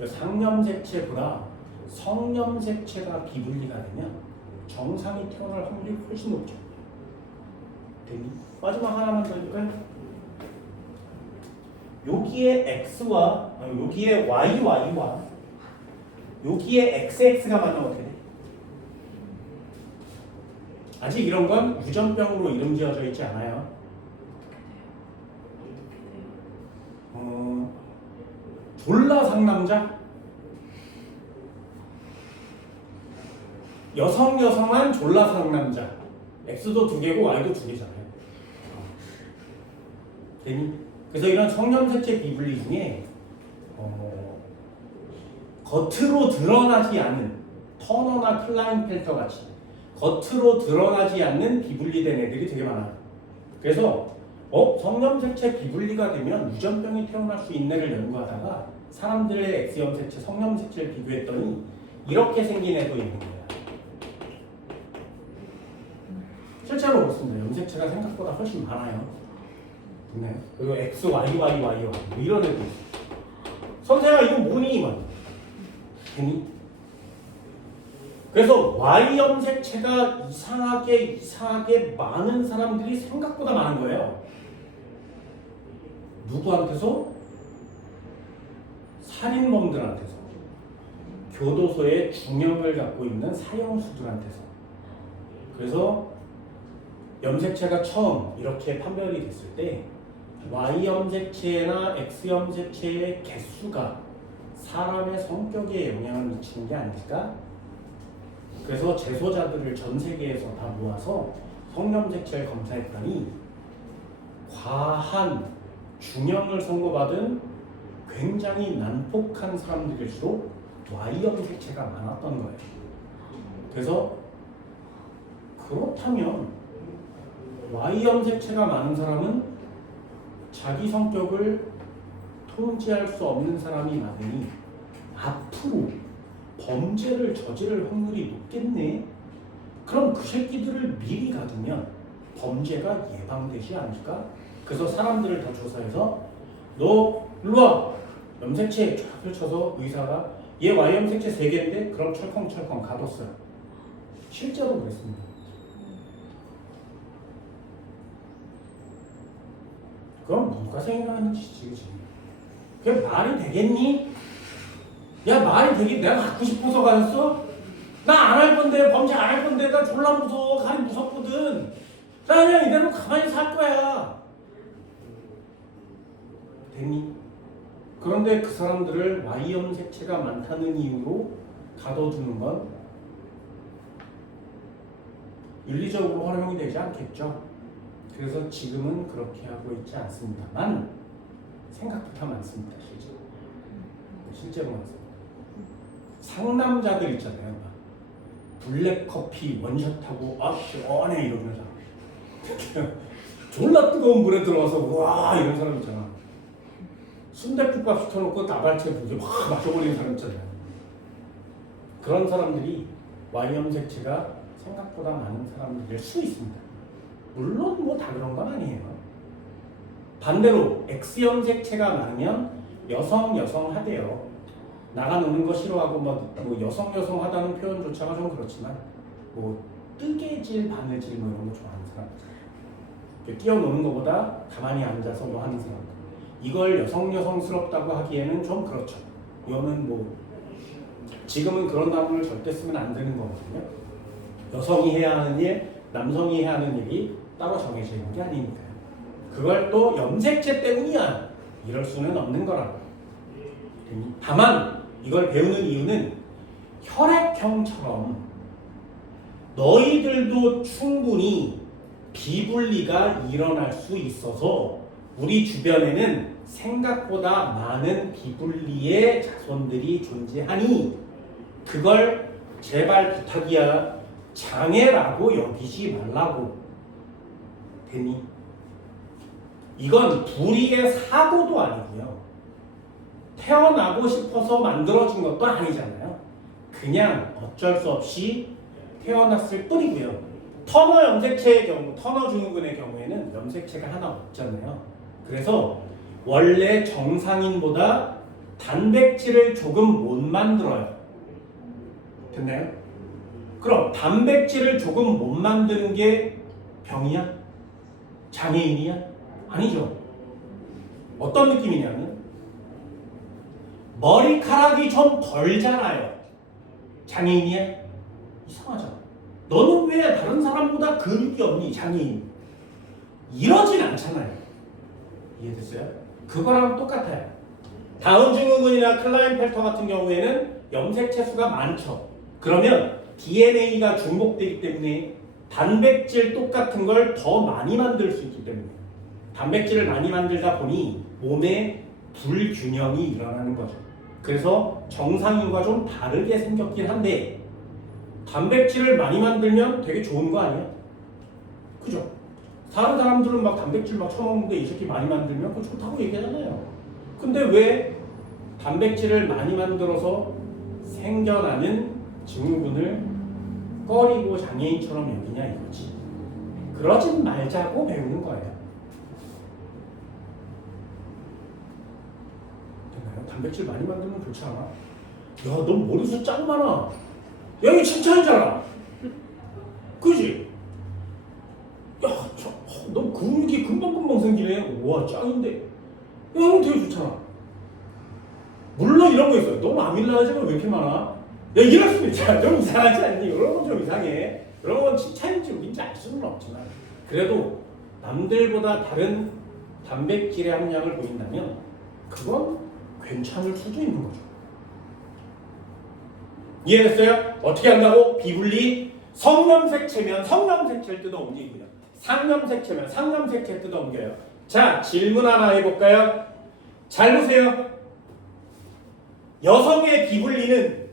상염색체보다 성염색체가 비분리가 되면 정상이 태어날 확률이 훨씬 높죠. 됐니? 마지막 하나만 더 해볼까요? 여기에 X와 여기에 YY와 여기에 XX가 만나면 어떻게 돼? 아직 이런 건 유전병으로 이름 지어져 있지 않아요. 졸라 상남자? 여성한 졸라 상남자. X도 2개고 Y도 2개잖아요. 되니? 그래서 이런 성염색체 비분리 중에 겉으로 드러나지 않는 터너나 클라인펠터 같이 겉으로 드러나지 않는 비분리된 애들이 되게 많아요. 그래서 성염색체 비분리가 되면 유전병이 태어날 수 있는 애를 연구하다가 사람들의 X염색체, 성염색체를 비교했더니 이렇게 생긴 애도 있는 거예요. 실제로 그렇습니다. 염색체가 생각보다 훨씬 많아요. 네. 그리고 X, Y, Y, Y, Y 이런 애도 있어요. 선생아 이거 뭐니? 되니? 그래서 Y 염색체가 이상하게 많은 사람들이 생각보다 많은 거예요. 누구한테서? 살인범들한테서, 교도소에 중형을 갖고 있는 사형수들한테서. 그래서 염색체가 처음 이렇게 판별이 됐을 때 Y 염색체나 X 염색체의 개수가 사람의 성격에 영향을 미치는 게 아닐까? 그래서 재소자들을 전 세계에서 다 모아서 성염색체를 검사했더니 과한 중형을 선고받은 굉장히 난폭한 사람들일수록 Y 염색체가 많았던 거예요. 그래서 그렇다면 Y 염색체가 많은 사람은 자기 성격을 통제할 수 없는 사람이 많으니 앞으로 범죄를 저지를 확률이 높겠네. 그럼 그 새끼들을 미리 가두면 범죄가 예방되지 않을까? 그래서 사람들을 다 조사해서 너 일로와 염색체 쫙 펼쳐서 의사가 얘 Y염색체 3개인데 그럼 철컹철컹 가뒀어요. 실제로 그랬습니다. 그럼 누가 생각하는 짓이지, 그치? 그게 말이 되겠니? 야, 말이 되겠니? 내가 갖고 싶어서 가졌어? 나 안 할 건데, 범죄 안 할 건데, 나 졸라 무서워. 가리 무섭거든. 나 그냥 이대로 가만히 살 거야. 됐니? 그런데 그 사람들을 Y염색체가 많다는 이유로 가둬두는 건 윤리적으로 활용이 되지 않겠죠. 그래서 지금은 그렇게 하고 있지 않습니다만 생각보다 많습니다. 실제로 많습니다. 상남자들 있잖아요. 블랙커피 원샷하고 아 시원해 이러면서 졸라 뜨거운 물에 들어가서 와 이런 사람 있잖아. 순댓국밥 시켜놓고 나발채 부게 막 마셔버리는 사람 있잖아요. 그런 사람들이 Y염색체가 생각보다 많은 사람들일 수 있습니다. 물론 뭐 다 그런 건 아니에요. 반대로 X염색체가 많으면 여성 하대요. 나가 노는 거 싫어하고 뭐 여성 하다는 표현조차가 좀 그렇지만 뭐 뜨개질, 바느질 뭐 이런 거 좋아하는 사람들, 뛰어노는 것보다 가만히 앉아서 뭐 하는 사람들, 이걸 여성스럽다고 하기에는 좀 그렇죠. 이거는 뭐 지금은 그런 단어를 절대 쓰면 안 되는 거거든요. 여성이 해야 하는 일, 남성이 해야 하는 일이 따로 정해져 있는 게 아니니까요. 그걸 또 염색체 때문이야 이럴 수는 없는 거라고. 다만 이걸 배우는 이유는 혈액형처럼 너희들도 충분히 비분리가 일어날 수 있어서 우리 주변에는 생각보다 많은 비분리의 자손들이 존재하니 그걸 제발 부탁이야 장애라고 여기지 말라고. 되니? 이건 불의의 사고도 아니고요. 태어나고 싶어서 만들어진 것도 아니잖아요. 그냥 어쩔 수 없이 태어났을 뿐이고요. 터너 염색체의 경우, 터너 증후군의 경우에는 염색체가 하나 없잖아요. 그래서 원래 정상인보다 단백질을 조금 못 만들어요. 됐나요? 그럼 단백질을 조금 못 만드는 게 병이야? 장애인이야? 아니죠. 어떤 느낌이냐면 머리카락이 좀 덜 자라요. 장애인이야? 이상하잖아. 너는 왜 다른 사람보다 근육이 없니? 장애인. 이러진 않잖아요. 이해됐어요? 그거랑 똑같아요. 다운 증후군이나 클라인펠터 같은 경우에는 염색체 수가 많죠. 그러면 DNA가 중복되기 때문에 단백질 똑같은 걸 더 많이 만들 수 있기 때문에 단백질을 많이 만들다 보니 몸에 불균형이 일어나는 거죠. 그래서 정상인과 좀 다르게 생겼긴 한데 단백질을 많이 만들면 되게 좋은 거 아니야? 그죠? 다른 사람들은 막 단백질 막 처먹는데 이 새끼 많이 만들면 그거 좋다고 얘기하잖아요. 근데 왜 단백질을 많이 만들어서 생겨나는 증후군을 꺼리고 장애인처럼 여기냐 이거지. 그러진 말자고 배우는 거예요. 됐나요? 단백질 많이 만들면 좋지 않아? 야, 너 머리숱 짱 많아. 야, 이거 칭찬이잖아. 그지? 야, 너 근육이 금방금방 생기네. 우와, 짱인데. 야, 이거 되게 좋잖아. 물론 이런 거 있어요. 너무 아밀라제가 왜 이렇게 많아? 야, 이럴 수도 있잖아. 좀 이상하지 않니? 이런 건 좀 이상해. 그런 건 칭찬인지 웃긴지 알 수는 없지만 그래도 남들보다 다른 단백질의 함량을 보인다면 그건 괜찮을 수도 있는 거죠. 이해됐어요? 어떻게 한다고? 비분리. 성염색체면 성염색체를 뜯어 옮기고요. 상염색체면 상염색체 뜯어 옮겨요. 자, 질문 하나 해볼까요? 잘 보세요. 여성의 비분리는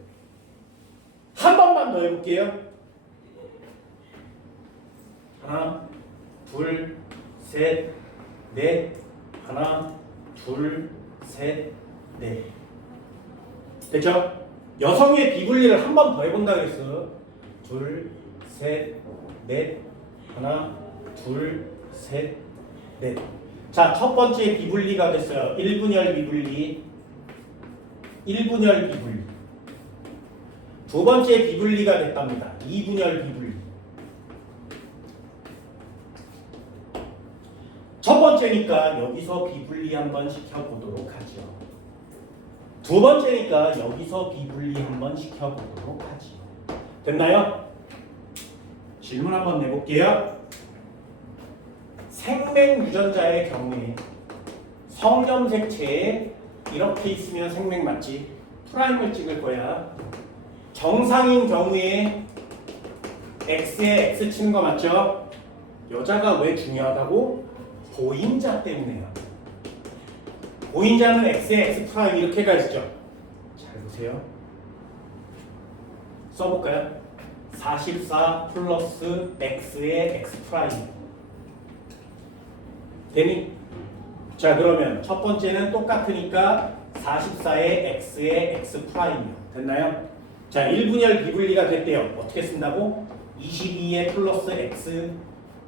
한 번만 더 해볼게요. 하나, 둘, 셋, 넷, 하나, 둘, 셋, 넷. 됐죠? 여성의 비분리를 한 번 더 해본다 그랬어. 둘, 셋, 넷. 하나, 둘, 셋, 넷. 자, 첫 번째 비분리가 됐어요. 1분열 비분리. 1분열 비분리. 두 번째 비분리가 됐답니다. 2분열 비분리. 첫 번째니까 여기서 비분리 한번 시켜보도록 하죠. 두 번째니까 여기서 비분리 한번 시켜보도록 하죠. 됐나요? 질문 한번 내볼게요. 생맥 유전자의 경우에 성염색체에 이렇게 있으면 생맥 맞지? 프라임을 찍을 거야. 정상인 경우에 X에 X 치는 거 맞죠? 여자가 왜 중요하다고? 보인자 때문에요. 보인자는 X에 X 프라임 이렇게 가 있죠. 잘 보세요. 써볼까요? 44 플러스 X에 X 프라임. 되니? 자, 그러면 첫 번째는 똑같으니까 44에 X에 X 프라임이요. 됐나요? 자, 1분열 비분리가 됐대요. 어떻게 쓴다고? 22에 플러스 X,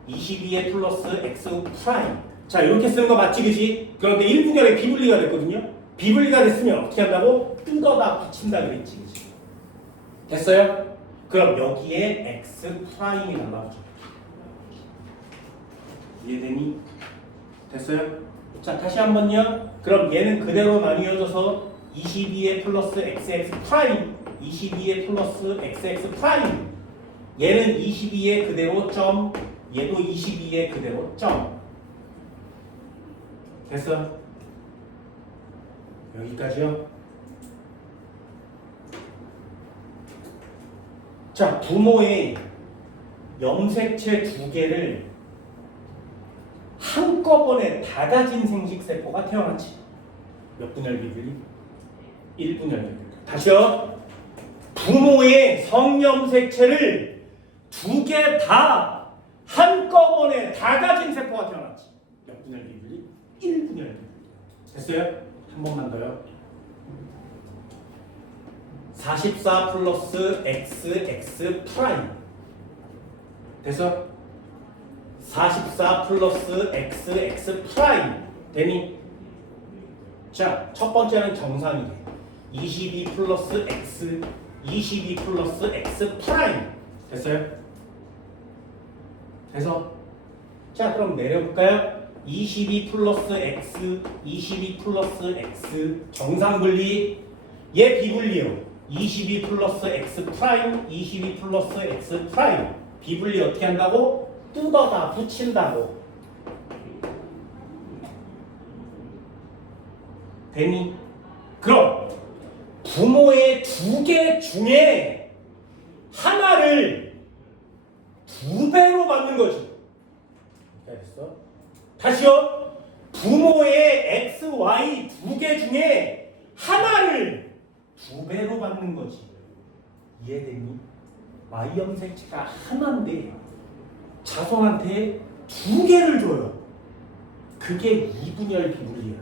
22에 플러스 X 프라임. 자, 이렇게 쓰는 거 맞지, 그지? 그런데 1분열에 비분리가 됐거든요. 비분리가 됐으면 어떻게 한다고? 뜯어다 붙인다 그랬지, 그지? 됐어요? 그럼 여기에 X 프라임이 날라오죠. 이해되니? 됐어요? 자, 다시 한번요. 그럼 얘는 그대로 나뉘어져서 22에 플러스 XX 프라임, 22에 플러스 XX 프라임. 얘는 22에 그대로 점, 얘도 22에 그대로 점. 됐어? 여기까지요. 자, 부모의 염색체 두 개를 한꺼번에 다 가진 생식세포가 태어났지. 몇 분열 비분리? 1분열 비분리. 다시요. 부모의 성염색체를 두 개 다 한꺼번에 다 가진 세포가 태어났지. 몇 분열 비분리? 1분열 비분리. 됐어요? 한 번만 더요. 44 플러스 XX 프라임. 됐어? 44 플러스 XX 프라임. 되니? 자, 첫 번째는 정상이 돼. 22 플러스 X, 22 플러스 X 프라임. 됐어요? 돼서? 자, 그럼 내려볼까요? 22 플러스 X, 22 플러스 X 정상 분리. 얘 비분리요. 22 플러스 X 프라임, 22 플러스 X 프라임. 비분리 어떻게 한다고? 뜯어다 붙인다고. 되니? 그럼 부모의 두 개 중에 하나를 두 배로 받는 거지. 됐어? 다시요. 부모의 X, Y 두 개 중에 하나를 두 배로 받는 거지. 이해되니? Y 염색체가 하나인데 자손한테 두 개를 줘요. 그게 2분열 비분리야.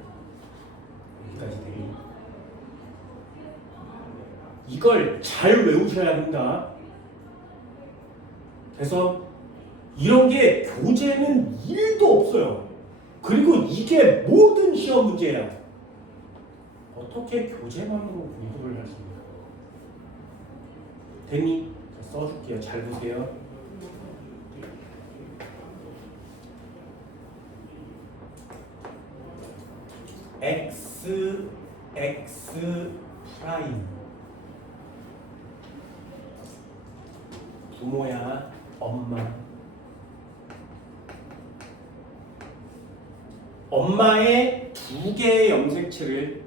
여기까지 되니? 이걸 잘 외우셔야 된다. 그래서 이런 게 교재는 1도 없어요. 그리고 이게 모든 시험 문제야. 어떻게 교재만으로 공부를 할 수 있냐? 되니? 써줄게요. 잘 보세요. X 프라임. 부모야, 엄마. 엄마의 두 개의 염색체를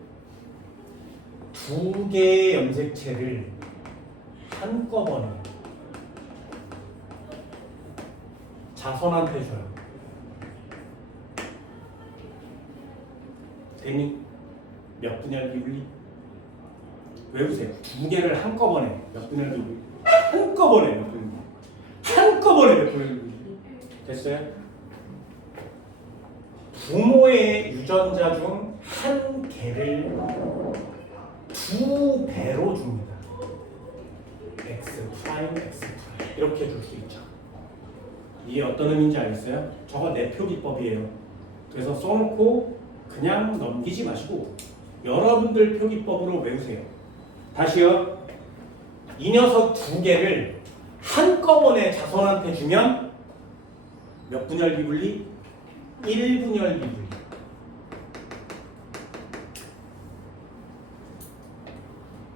한꺼번에 자손한테 줘요. 되니? 몇 분열 비분리? 외우세요. 두 개를 한꺼번에 몇 분열 비분리? 한꺼번에 몇 분열 비분리? 한꺼번에 몇 분열 비분리? 됐어요? 부모의 유전자 중 한 개를 두 배로 줍니다. x 프라임, x 프라임 이렇게 줄 수 있죠. 이게 어떤 의미인지 알겠어요? 저거 내표 기법이에요. 그래서 써놓고 그냥 넘기지 마시고 여러분들 표기법으로 외우세요. 다시요. 이 녀석 두 개를 한꺼번에 자손한테 주면 몇 분열 비분리? 1분열 비분리.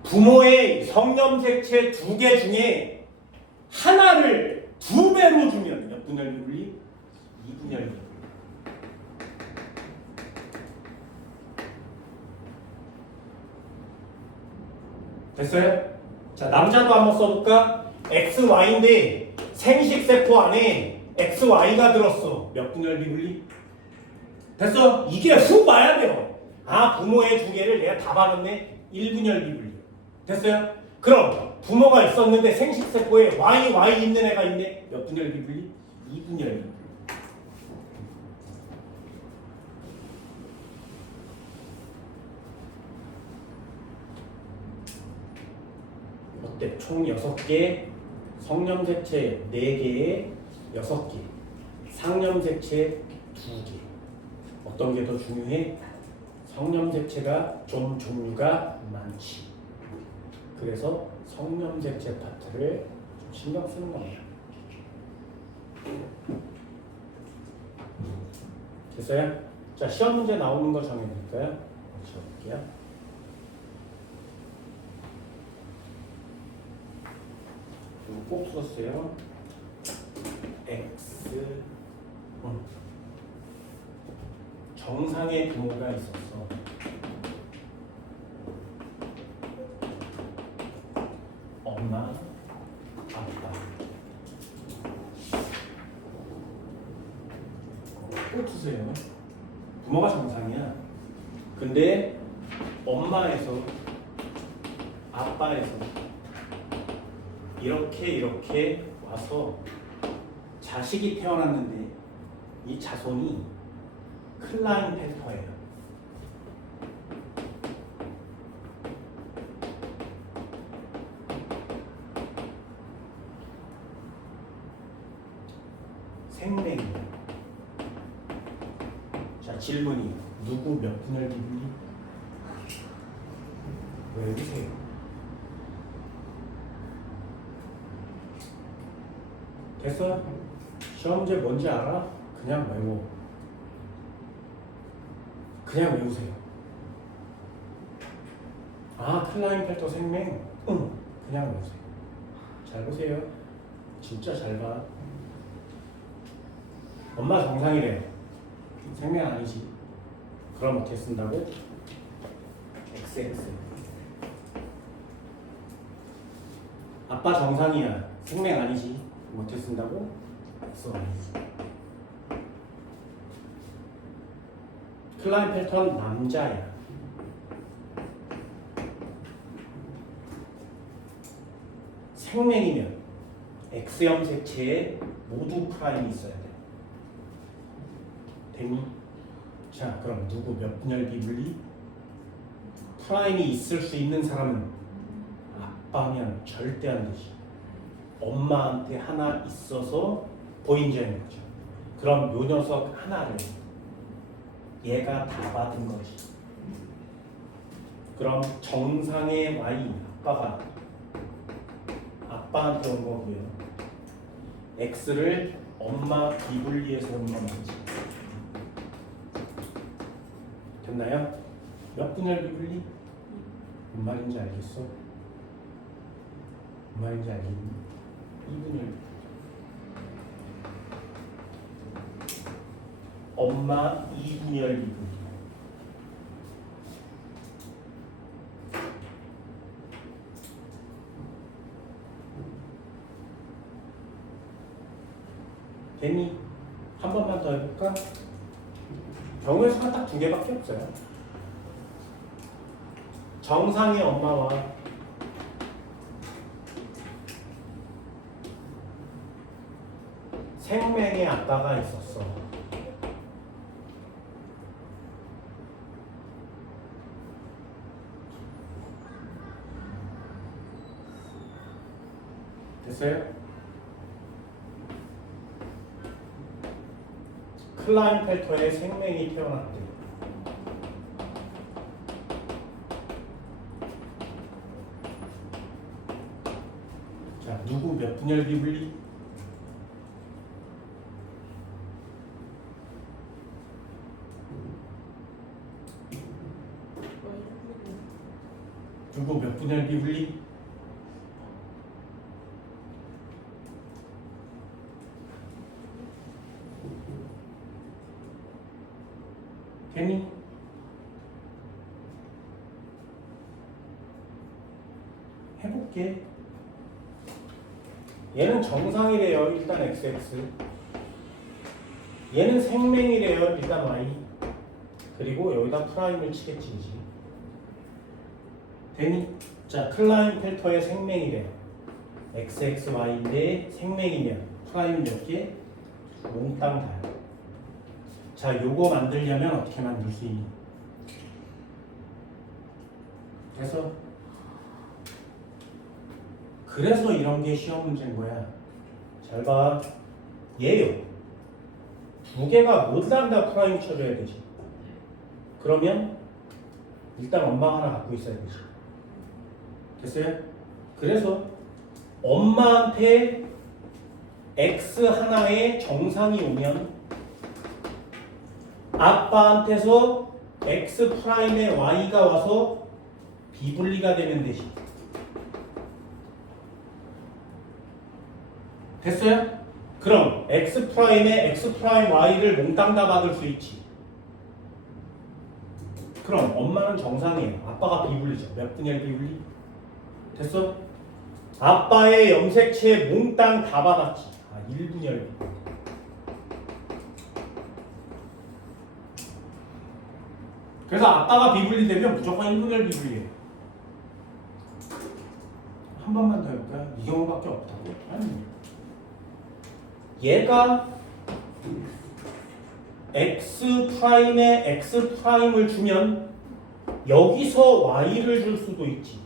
부모의 성염색체 두 개 중에 하나를 두 배로 주면 몇 분열 비분리? 2분열 비분리. 됐어요? 자, 남자도 한번 써볼까? XY인데 생식세포 안에 XY가 들었어. 몇 분열 비분리? 됐어? 이게 훅 와야 돼요. 아, 부모의 두 개를 내가 다 받았네. 1분열 비분리. 됐어요? 그럼 부모가 있었는데 생식세포에 Y 있는 애가 있네. 몇 분열 비분리? 2분열 비분리. 어때? 총 6개, 성염색체 4개에 6개, 상염색체 2개. 어떤 게 더 중요해? 성염색체가 좀 종류가 많지. 그래서 성염색체 파트를 좀 신경 쓰는 겁니다. 됐어요? 자, 시험 문제 나오는 거 정해볼까요? 적어볼게요. 꼭 썼어요. X 정상의 부모가 있었어. 엄마, 아빠. 꼭 쓰세요. 부모가 정상이야. 근데 엄마에서, 아빠에서 이렇게 와서 자식이 태어났는데 이 자손이 클라인펠터예요. 생명이에요. 자, 질문이 누구 몇 분을 비분리? 외우세요. 됐어? 시험 문제 뭔지 알아? 그냥 외워. 그냥 외우세요. 아, 클라인펠터 생명? 응, 그냥 외우세요. 잘 보세요. 진짜 잘 봐. 엄마 정상이래. 생명 아니지. 그럼 어떻게 쓴다고? XX. 아빠 정상이야. 생명 아니지. 그럼 어떻게 쓴다고? XY. 클라인펠터는 남자야. 생명이면 X형 색채에 모두 프라임이 있어야 돼. 됐니? 자, 그럼 누구 몇 분열 비분리? 프라임이 있을 수 있는 사람은 아빠면 절대 안 되지. 엄마한테 하나 있어서 보인자인 거죠. 그럼 요 녀석 하나를 얘가 다 받은 거지. 그럼 정상의 Y 아빠가 아빠한테 온 거고요. X를 엄마 비분리해서 온 건 맞지. 됐나요? 몇 분열 비분리? 뭔 말인지 알겠어? 뭔 말인지 알겠니? 2분열. 엄마 2분열 비분리. 됐니? 한 번만 더 해볼까? 경우의 수가 딱 2개밖에 없어요. 정상의 엄마와 생명의 아빠가 있었어. 됐어요? 클라인펠터의 생명이 태어났대. 자, 누구 몇 분열 비분리? 누구 몇 분열 비분리? 괜히? 해볼게. 얘는 정상이래요. 일단 XX. 얘는 생명이래요. 일단 Y. 그리고 여기다 프라임을 치겠지. 그지? 되니? 자, 클라인펠터의 생명이래요. XXY인데 생명이면 프라임 몇 개? 몽땅 다요. 자, 요거 만들려면 어떻게 만들 수 있니? 그래서 이런 게 시험 문제인 거야. 잘 봐. 얘요. 두 개가 모두 다 프라임 쳐줘야 되지. 그러면 일단 엄마 하나 갖고 있어야 되지. 됐어요? 그래서 엄마한테 X 하나의 정상이 오면 아빠한테서 X 프라임의 Y가 와서 비분리가 되면 되지. 됐어요? 그럼 X 프라임에 X 프라임 Y를 몽땅 다 받을 수 있지. 그럼 엄마는 정상이에요. 아빠가 비분리죠. 몇 분의 1 비분리? 됐어? 아빠의 염색체 몽땅 다 받았지. 1분의 1. 그래서 아빠가 비분리 되면 무조건 1분의 1 비분리예요. 한 번만 더 해볼까요? 이 경우밖에 없다고? 아니. 얘가 X 프라임에 X 프라임을 주면 여기서 Y를 줄 수도 있지.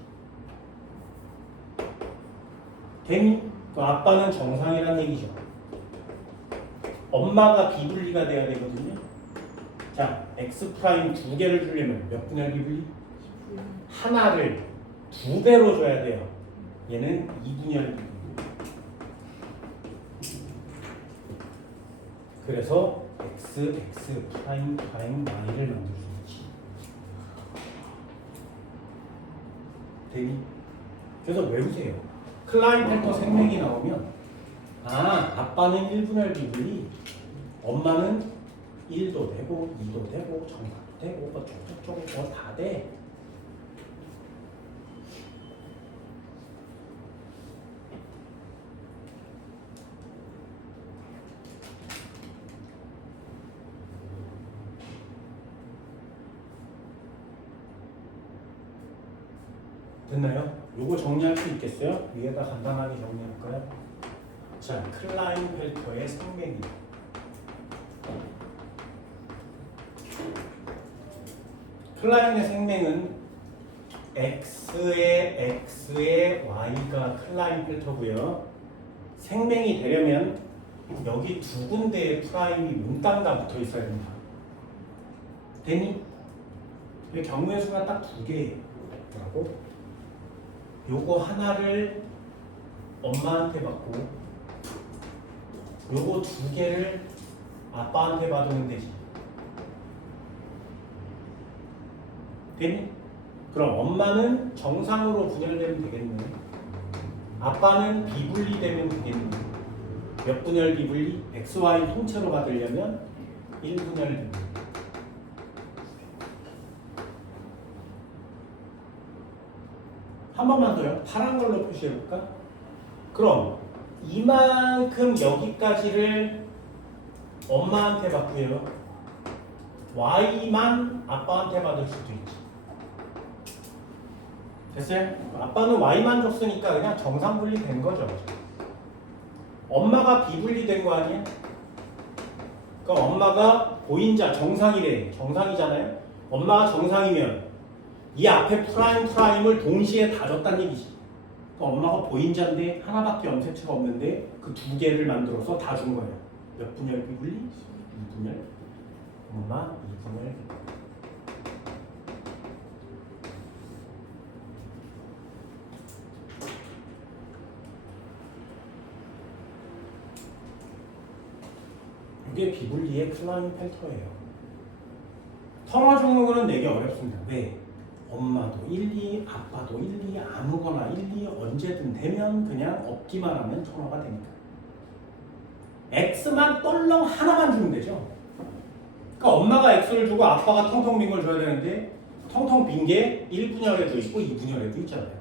되니? 그 아빠는 정상이란 얘기죠. 엄마가 비분리가 돼야 되거든요. 자, X 프라임 두 개를 주려면 몇 분의 1 비분리? 하나를 두 배로 줘야 돼요. 얘는 2분의 1 비분리. 그래서 X 프라임 Y를 만들 수 있지. 되니? 그래서 외우세요. 클라인펠터 생명이 나오면 아빠는 1분의 1 비분리, 엄마는 1도 되고 2도 되고 정상도 되고 어쩌고저쩌고 뭐 다 돼. 됐나요? 요거 정리할 수 있겠어요? 위에다 간단하게 정리할까요? 자, 클라인펠터의 생명이다. 클라인의 생명은 X의 Y가 클라인펠터고요. 생명이 되려면 여기 두 군데의 프라임이 몽땅 다 붙어 있어야 된다. 되니? 경우의 수가 딱 두 개예요. 라고? 요거 하나를 엄마한테 받고 요거 두 개를 아빠한테 받으면 되지. 되니? 그럼 엄마는 정상으로 분열되면 되겠네. 아빠는 비분리되면 되겠네. 몇 분열 비분리? XY 통째로 받으려면 1분열 비분리. 한 번만 더요. 파란 걸로 표시해볼까? 그럼 이만큼 여기까지를 엄마한테 받고요. Y만 아빠한테 받을 수도 있지. 됐어요? 아빠는 Y만 줬으니까 그냥 정상 분리된 거죠. 엄마가 비분리된 거 아니야? 그럼 엄마가 보인자 정상이래. 정상이잖아요? 엄마가 정상이면 이 앞에 프라임을 동시에 다 줬다는 얘기지. 그 엄마가 보인자인데 하나밖에 염색체가 없는데 그 두 개를 만들어서 다 준 거예요. 몇 분열 비분리? 2분열. 엄마 2분열. 이게 비분리의 클라인펠터예요. 터너 증후군은 내기 어렵습니다. 왜? 엄마도 1, 2, 아빠도 1, 2, 아무거나 1, 2 언제든 되면 그냥 없기만 하면 터너가 됩니다. X만 똘렁 하나만 주면 되죠. 그러니까 엄마가 X를 주고 아빠가 텅텅 빈 걸 줘야 되는데 텅텅 빈 게 1분열에도 있고 2분열에도 있잖아요.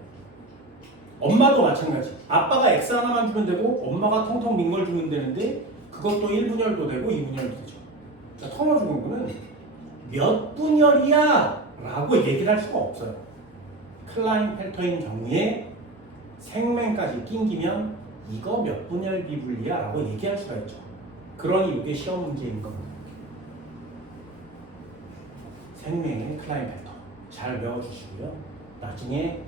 엄마도 마찬가지. 아빠가 X 하나만 주면 되고 엄마가 텅텅 빈 걸 주면 되는데 그것도 1분열도 되고 2분열도 되죠. 자, 터너 증후군은 몇 분열이야? 라고 얘기를 할 수가 없어요. 클라인펠터인 경우에 생맹까지 낑기면 이거 몇 분열 비분리야? 라고 얘기할 수가 있죠. 그러니 이게 시험 문제인 겁니다. 생맹의 클라인펠터 잘 외워주시고요. 나중에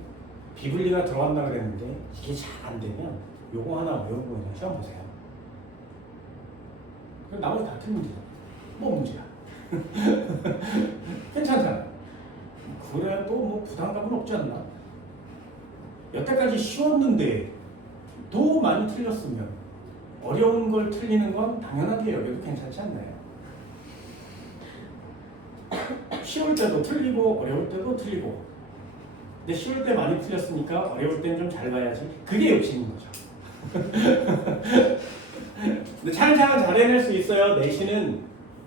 비분리가 들어간다고 그랬는데 이게 잘 안 되면 요거 하나 외우고 그냥 시험 보세요. 그럼 나머지 다 틀린 문제야. 뭐 문제야? 괜찮잖아. 그래야 또 뭐 부담감은 없지 않나? 여태까지 쉬웠는데 또 많이 틀렸으면 어려운 걸 틀리는 건 당연하게 여겨도 괜찮지 않나요? 쉬울 때도 틀리고 어려울 때도 틀리고 근데 쉬울 때 많이 틀렸으니까 어려울 땐 좀 잘 봐야지. 그게 욕심인 거죠. 근데 차근차근 잘 해낼 수 있어요. 내신은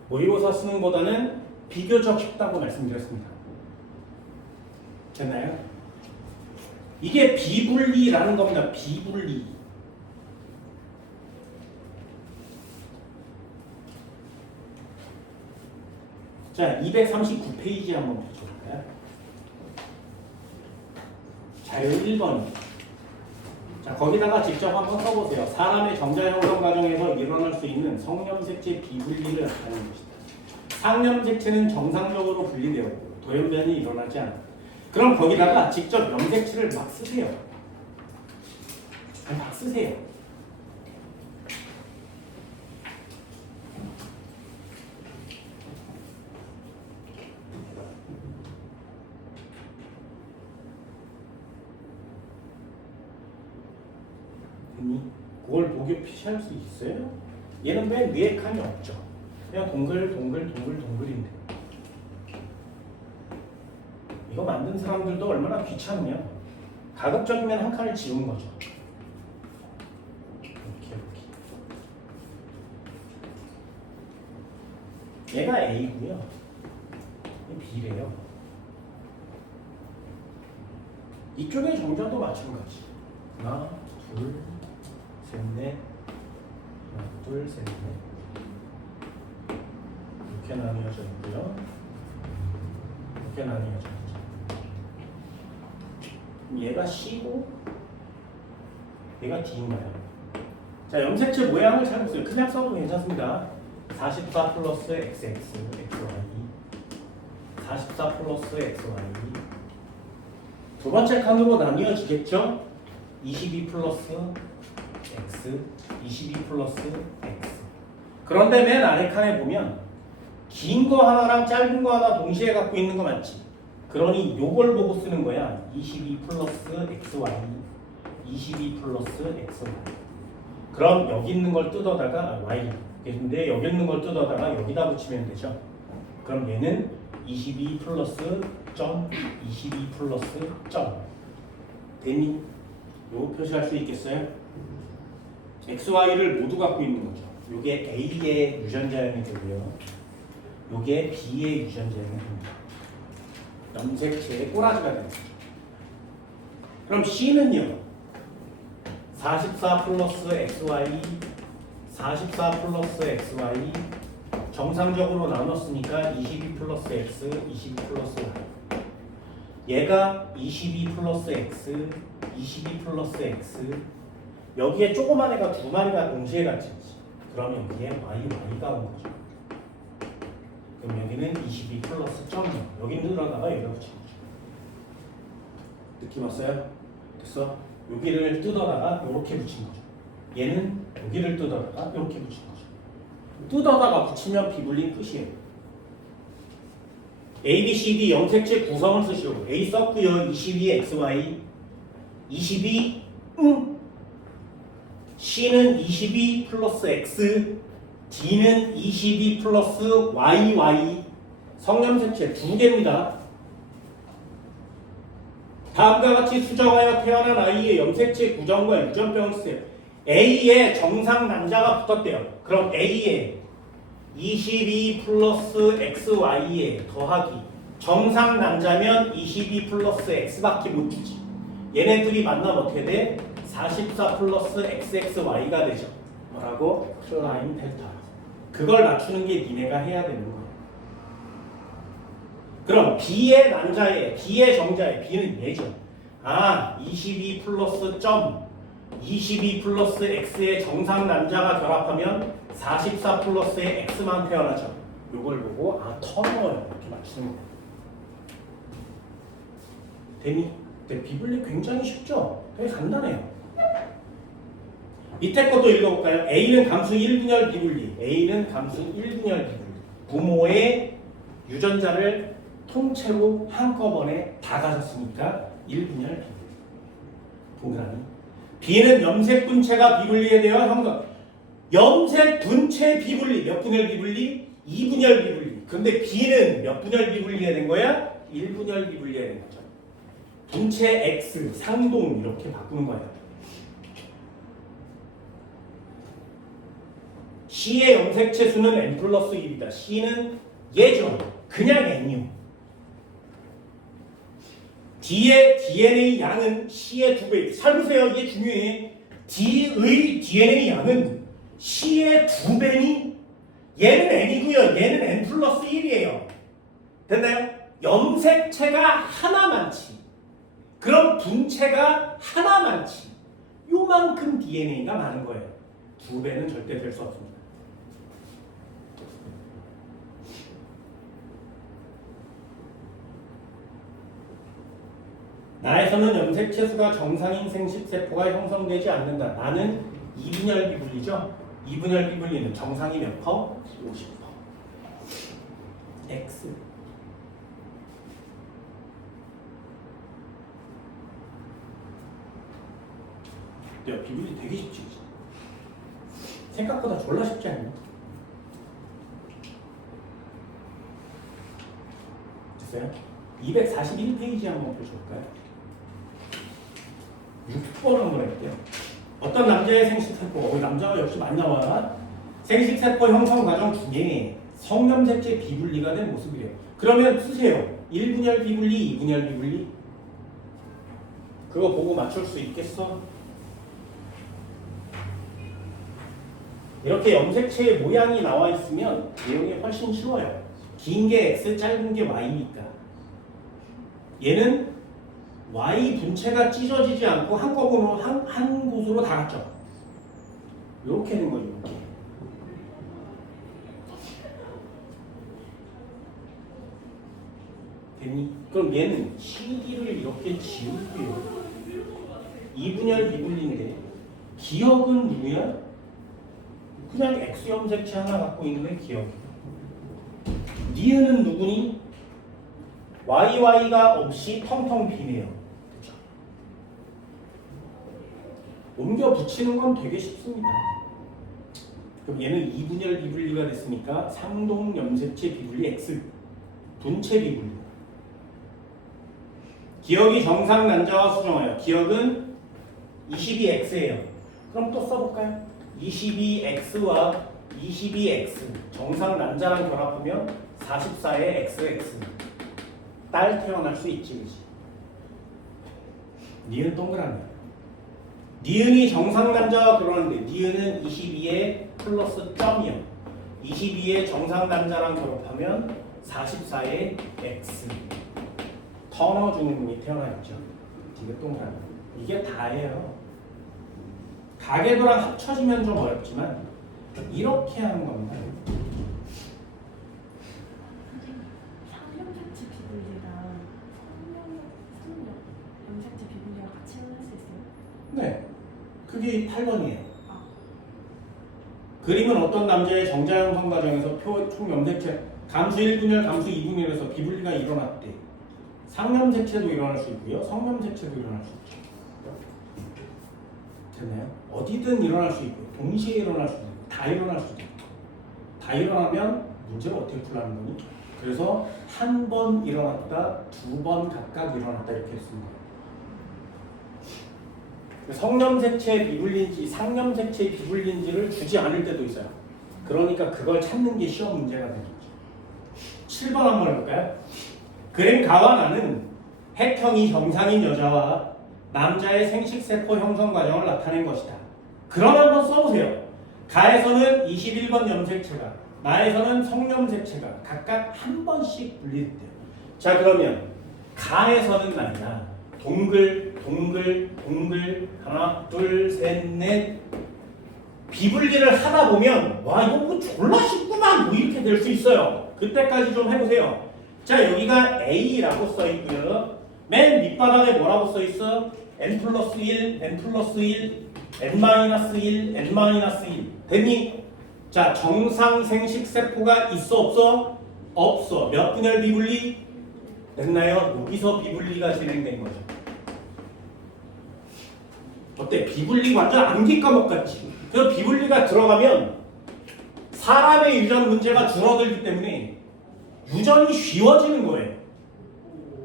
모의고사 수능보다는 비교적 쉽다고 말씀드렸습니다. 됐나요? 이게 비분리라는 겁니다. 비분리. 자, 239페이지 한번 보여줄까요? 자료 1번. 자, 거기다가 직접 한번 써보세요. 사람의 정자 형성 과정에서 일어날 수 있는 성염색체 비분리를 나타내는 것이다. 상염색체는 정상적으로 분리되었고 돌연변이 일어나지 않아. 그럼 거기다가 직접 염색체를 막 쓰세요. 막 쓰세요. 그걸 보기 피시할 수 있어요? 얘는 맨 위에 칸이 없죠. 그냥 동글동글인데 이거 만든 사람들도 얼마나 귀찮으며 가급적이면 한 칸을 지운 거죠. 이렇게. 얘가 A고요. B래요. 이쪽의 정자도 마찬가지. 하나, 둘, 셋, 넷. 하나, 둘, 셋, 넷. 이렇게 나뉘어져 있고요. 이렇게 나뉘어져 있죠. 얘가 C고 얘가 D인가요? 자, 염색체 모양을 잘 보세요. 그냥 써도 괜찮습니다. 44 플러스 XX, XY 44 플러스 XY 두 번째 칸으로 나뉘어지겠죠? 22 플러스 X, 22 플러스 X. 그런데 맨 아래 칸에 보면 긴 거 하나랑 짧은 거 하나 동시에 갖고 있는 거 맞지? 그러니 요걸 보고 쓰는 거야. 22 플러스 XY, 22 플러스 XY. 그럼 여기 있는 걸 뜯어다가 Y. 근데 여기 있는 걸 뜯어다가 여기다 붙이면 되죠. 그럼 얘는 22 플러스 점, 22 플러스 점. 되니? 요 표시할 수 있겠어요? XY를 모두 갖고 있는 거죠. 요게 A의 유전자형이 되고요. 요게 B의 유전자형이 됩니다. 염색체의 꼬라지가 되는 거죠. 그럼 C는요? 44 플러스 XY, 44 플러스 XY 정상적으로 나눴으니까 22 플러스 X, 22 플러스 Y. 얘가 22 플러스 X, 22 플러스 X. 여기에 조그만 애가 두 마리가 동시에 같이 있지. 그럼 여기에 Y가 온 거죠. 그럼 여기는 22 플러스 점이요. 여기 늘어나다가 여기다 붙인 거죠. 느낌 왔어요? 됐어? 여기를 뜯어다가 이렇게 붙인 거죠. 얘는 여기를 뜯어다가 이렇게 붙인 거죠. 뜯어다가 붙이면 비불린 끝이에요. A, B, C, D 염색체 구성을 쓰시오. A 썼고요. 22xy 22 C는 22 플러스 x D는 22 플러스 yy 성염색체 두 개입니다. 다음과 같이 수정하여 태어난 아이의 염색체 구정과 유전병을 쓰세요. A에 정상 남자가 붙었대요. 그럼 A에 22 플러스 XY에 더하기 정상 남자면 22 플러스 X밖에 못 주지. 얘네들이 만나면 어떻게 돼? 44 플러스 XXY가 되죠. 뭐라고? 클라인 델타. 그걸 맞추는 게 니네가 해야 되는 거야. 그럼 B의 남자의 B의 정자의 B는 얘죠. 22 플러스 점 22 플러스 X의 정상 남자가 결합하면 44 플러스의 X만 태어나죠. 요걸 보고 터너예요. 이렇게 맞추는 거예요. 되니? 근데 비블리 굉장히 쉽죠? 되게 간단해요. 밑에 것도 읽어볼까요? A는 감수 1분열 비분리. A는 감수 1분열 비분리. 부모의 유전자를 통째로 한꺼번에 다 가졌으니까 1분열 비분리. 동그라미. B는 염색 분체가 비분리에 되어 형성. 염색 분체 비분리. 몇 분열 비분리? 2분열 비분리. 근데 B는 몇 분열 비분리가 된 거야? 1분열 비분리가 된 거죠. 분체 X, 상동 이렇게 바꾸는 거예요. C의 염색체 수는 n 플러스 1이다. C는 얘죠. 그냥 n이요. D의 DNA 양은 C의 2배. 잘 보세요. 이게 중요해. D의 DNA 양은 C의 2배니 얘는 n이고요. 얘는 n 플러스 1이에요. 됐나요? 염색체가 하나 많지. 그럼 분체가 하나 많지. 요만큼 DNA가 많은 거예요. 2배는 절대 될 수 없습니다. 나에서는 염색체 수가 정상인 생식세포가 형성되지 않는다. 나는 2분열 비분리죠. 2분열 비분리는 정상이 몇 퍼? 50%. X. 야, 비분리 되게 쉽지. 생각보다 졸라 쉽지 않냐? 됐어요? 241페이지 한번 보셔볼까요? 6번 한번 해볼게요. 어떤 남자의 생식세포, 남자가 역시 많이 나와. 생식세포 형성 과정 중에 성염색체 비분리가 된 모습이래요. 그러면 쓰세요. 1분열 비분리, 2분열 비분리. 그거 보고 맞출 수 있겠어? 이렇게 염색체의 모양이 나와 있으면 내용이 훨씬 쉬워요. 긴 게 X, 짧은 게 Y니까. 얘는 Y 분체가 찢어지지 않고 한꺼번에 한 곳으로 다 갔죠. 이렇게 된 거죠. 이렇게. 됐니? 그럼 얘는 CD를 이렇게 지울게요. 2분열 비분리인데 기억은 누구야? 그냥 X 염색체 하나 갖고 있는 기억. 니은은 누구니? YY가 없이 텅텅 비네요. 그렇죠? 옮겨 붙이는 건 되게 쉽습니다. 그럼 얘는 2분열 비분리가 됐으니까 상동 염색체 비분리 X, 분체 비분리. 기억이 정상 난자와 수정하여. 기억은 22X예요. 그럼 또 써볼까요? 22X와 22X 정상 남자랑 결합하면 44의 XX 딸 태어날 수 있지, 그치? 니은 동그라미. 니은이 정상 남자와 결혼하는데 니은은 22에 플러스 점이요. 22의 정상 남자랑 결합하면 44의 X 터너 증후군이 태어나겠죠. 이게 동그라미. 이게 다예요. 가계도랑 합쳐지면 좀 어렵지만 이렇게 하는 겁니다. 삼염색체 비분리랑 염색체 비분리랑 같이 할 수 있어요? 네. 그게 8번이에요. 그림은 어떤 남자의 정자 형성 과정에서 총 염색체 감수 1분열, 감수 2분열에서 비분리가 일어났대. 상염색체도 일어날 수 있고요. 성염색체도 일어날 수 있죠. 됐나요? 어디든 일어날 수 있고 동시에 일어날 수 있고 다 일어날 수 있고 다 일어나면 문제를 어떻게 풀라는 거니? 그래서 한 번 일어났다, 두 번 각각 일어났다 이렇게 했습니다. 성염색체 비분리인지 상염색체 비분리인지를 주지 않을 때도 있어요. 그러니까 그걸 찾는 게 시험 문제가 되는 거죠. 7번 한번 해볼까요? 그램 가와 나는 핵형이 정상인 여자와 남자의 생식세포 형성 과정을 나타낸 것이다. 그럼 한번 써보세요. 가에서는 21번 염색체가, 나에서는 성염색체가 각각 한 번씩 분리됐대요. 자 그러면 가에서는 말이야. 동글 하나 둘 셋 넷 비분리를 하다 보면 와 이거 뭐 졸라 쉽구만 뭐 이렇게 될 수 있어요. 그때까지 좀 해보세요. 자 여기가 A라고 써있고요. 맨 밑바닥에 뭐라고 써있어? N 플러스 1, N 플러스 1, N 마이너스 1, N 마이너스 1 됐니? 자 정상 생식세포가 있어 없어? 없어. 몇 분열 비분리? 됐나요? 여기서 비분리가 진행된 거죠. 어때? 비분리 완전 암기 과목 같지? 그 비분리가 들어가면 사람의 유전 문제가 줄어들기 때문에 유전이 쉬워지는 거예요.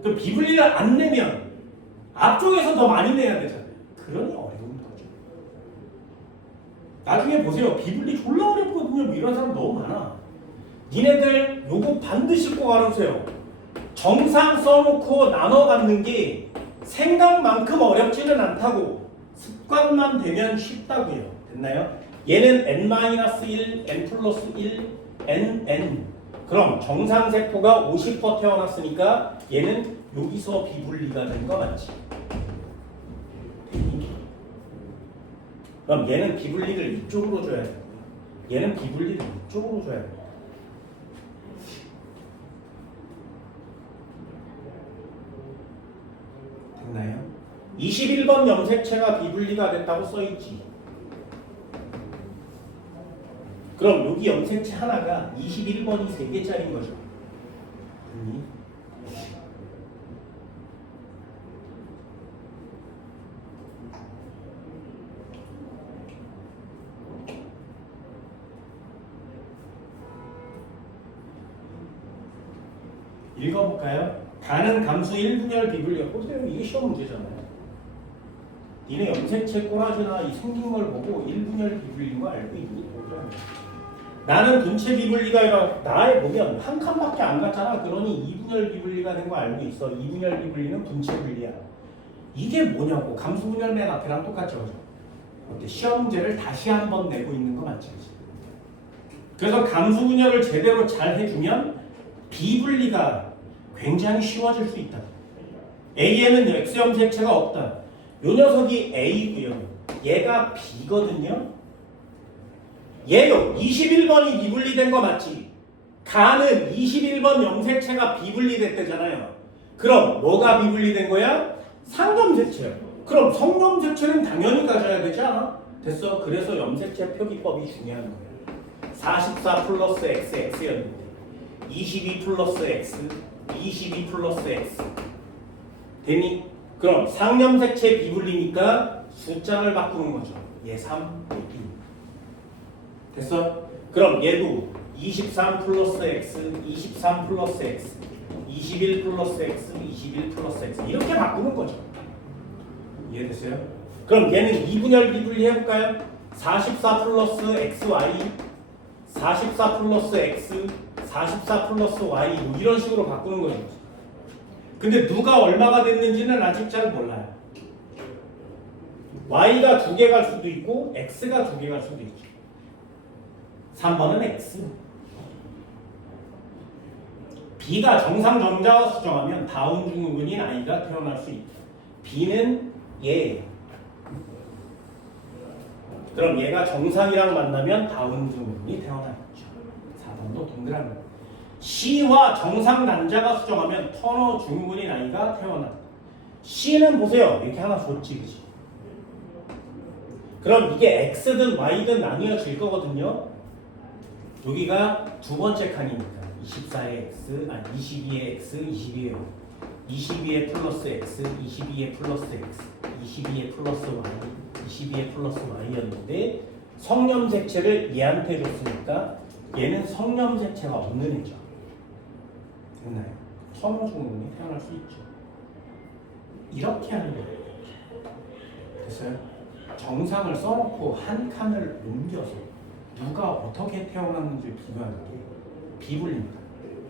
그 비분리를 안 내면 앞쪽에서 더 많이 내야 되잖아요. 그러니 어려운 거죠. 나중에 보세요. 비분리 졸라 어렵거든요. 뭐 이런 사람 너무 많아. 니네들 요거 반드시 꼭 알아보세요. 정상 써놓고 나눠 갖는 게 생각만큼 어렵지는 않다고. 습관만 되면 쉽다고요. 됐나요? 얘는 n-1, n 플러스 1, n. 그럼 정상세포가 50% 태어났으니까 얘는 여기서 비분리가 된 거 맞지? 그럼 얘는 비분리를 이쪽으로 줘야 돼요. 얘는 비분리를 이쪽으로 줘야 돼요. 됐나요? 21번 염색체가 비분리가 됐다고 써있지. 그럼 여기 염색체 하나가 21번이 3개짜리인 거죠. 읽어볼까요? 가는 감수 1분열 비분리. 보세요. 이게 시험 문제잖아요. 니네 염색체 꼬라지나 이 생긴 걸 보고 1분열 비분리인 거 알고 있니? 나는 분체 비분리가 아니라 나에 보면 한 칸밖에 안 갔잖아. 그러니 2분열 비분리가 된 거 알고 있어. 2분열 비분리는 분체 분리야. 이게 뭐냐고. 감수 분열 맨 앞이랑 똑같죠. 어때? 시험 문제를 다시 한번 내고 있는 거 맞지? 그래서 감수 분열을 제대로 잘 해주면 비분리가 굉장히 쉬워질 수 있다. A에는 X 염색체가 없다. 요 녀석이 A고요. 얘가 B거든요. 얘요. 21번이 비분리된 거 맞지? 가는 21번 염색체가 비분리됐대잖아요. 그럼 뭐가 비분리된 거야? 상염색체요. 그럼 성염색체는 당연히 가져야 되지 않아? 됐어. 그래서 염색체 표기법이 중요한 거야. 44 플러스 X, X였는데 22 플러스 X, 22 플러스 X 되니? 그럼 상염색체 비분리니까 숫자를 바꾸는 거죠. 얘 3, 얘 2. 됐어? 그럼 얘도 23 플러스 X, 23 플러스 X, 21 플러스 X, 21 플러스 X 이렇게 바꾸는 거죠. 이해됐어요? 그럼 얘는 2분열 비분리 해볼까요? 44 플러스 XY, 44 플러스 X, 44 플러스 Y 뭐 이런 식으로 바꾸는 거죠. 근데 누가 얼마가 됐는지는 아직 잘 몰라요. Y가 2개 갈 수도 있고 X가 2개 갈 수도 있죠. 3번은 X. B가 정상 정자와 수정하면 다운 증후군인 아이가 태어날 수 있다. B는 얘. 그럼 얘가 정상이랑 만나면 다운 증후군이 태어나겠죠. 4번도 동그라미. C와 정상 난자가 수정하면 터너 증후군인 아이가 태어난다. C는 보세요. 이렇게 하나 줬지, 그치? 그럼 이게 x든 y든 나뉘어질 거거든요. 여기가 두 번째 칸이니까 24의 x, 22의 x, 22의 22의 플러스 x, 22의 플러스 x, 22의 플러스 y, 22의 플러스 y였는데 성염색체를 얘한테 줬으니까 얘는 성염색체가 없는 애죠. 됐나요? 선호중문이 태어날 수 있죠. 이렇게 하는 거예요. 됐어요? 정상을 써놓고 한 칸을 옮겨서 누가 어떻게 태어났는지 비교하는 게 비불입니다.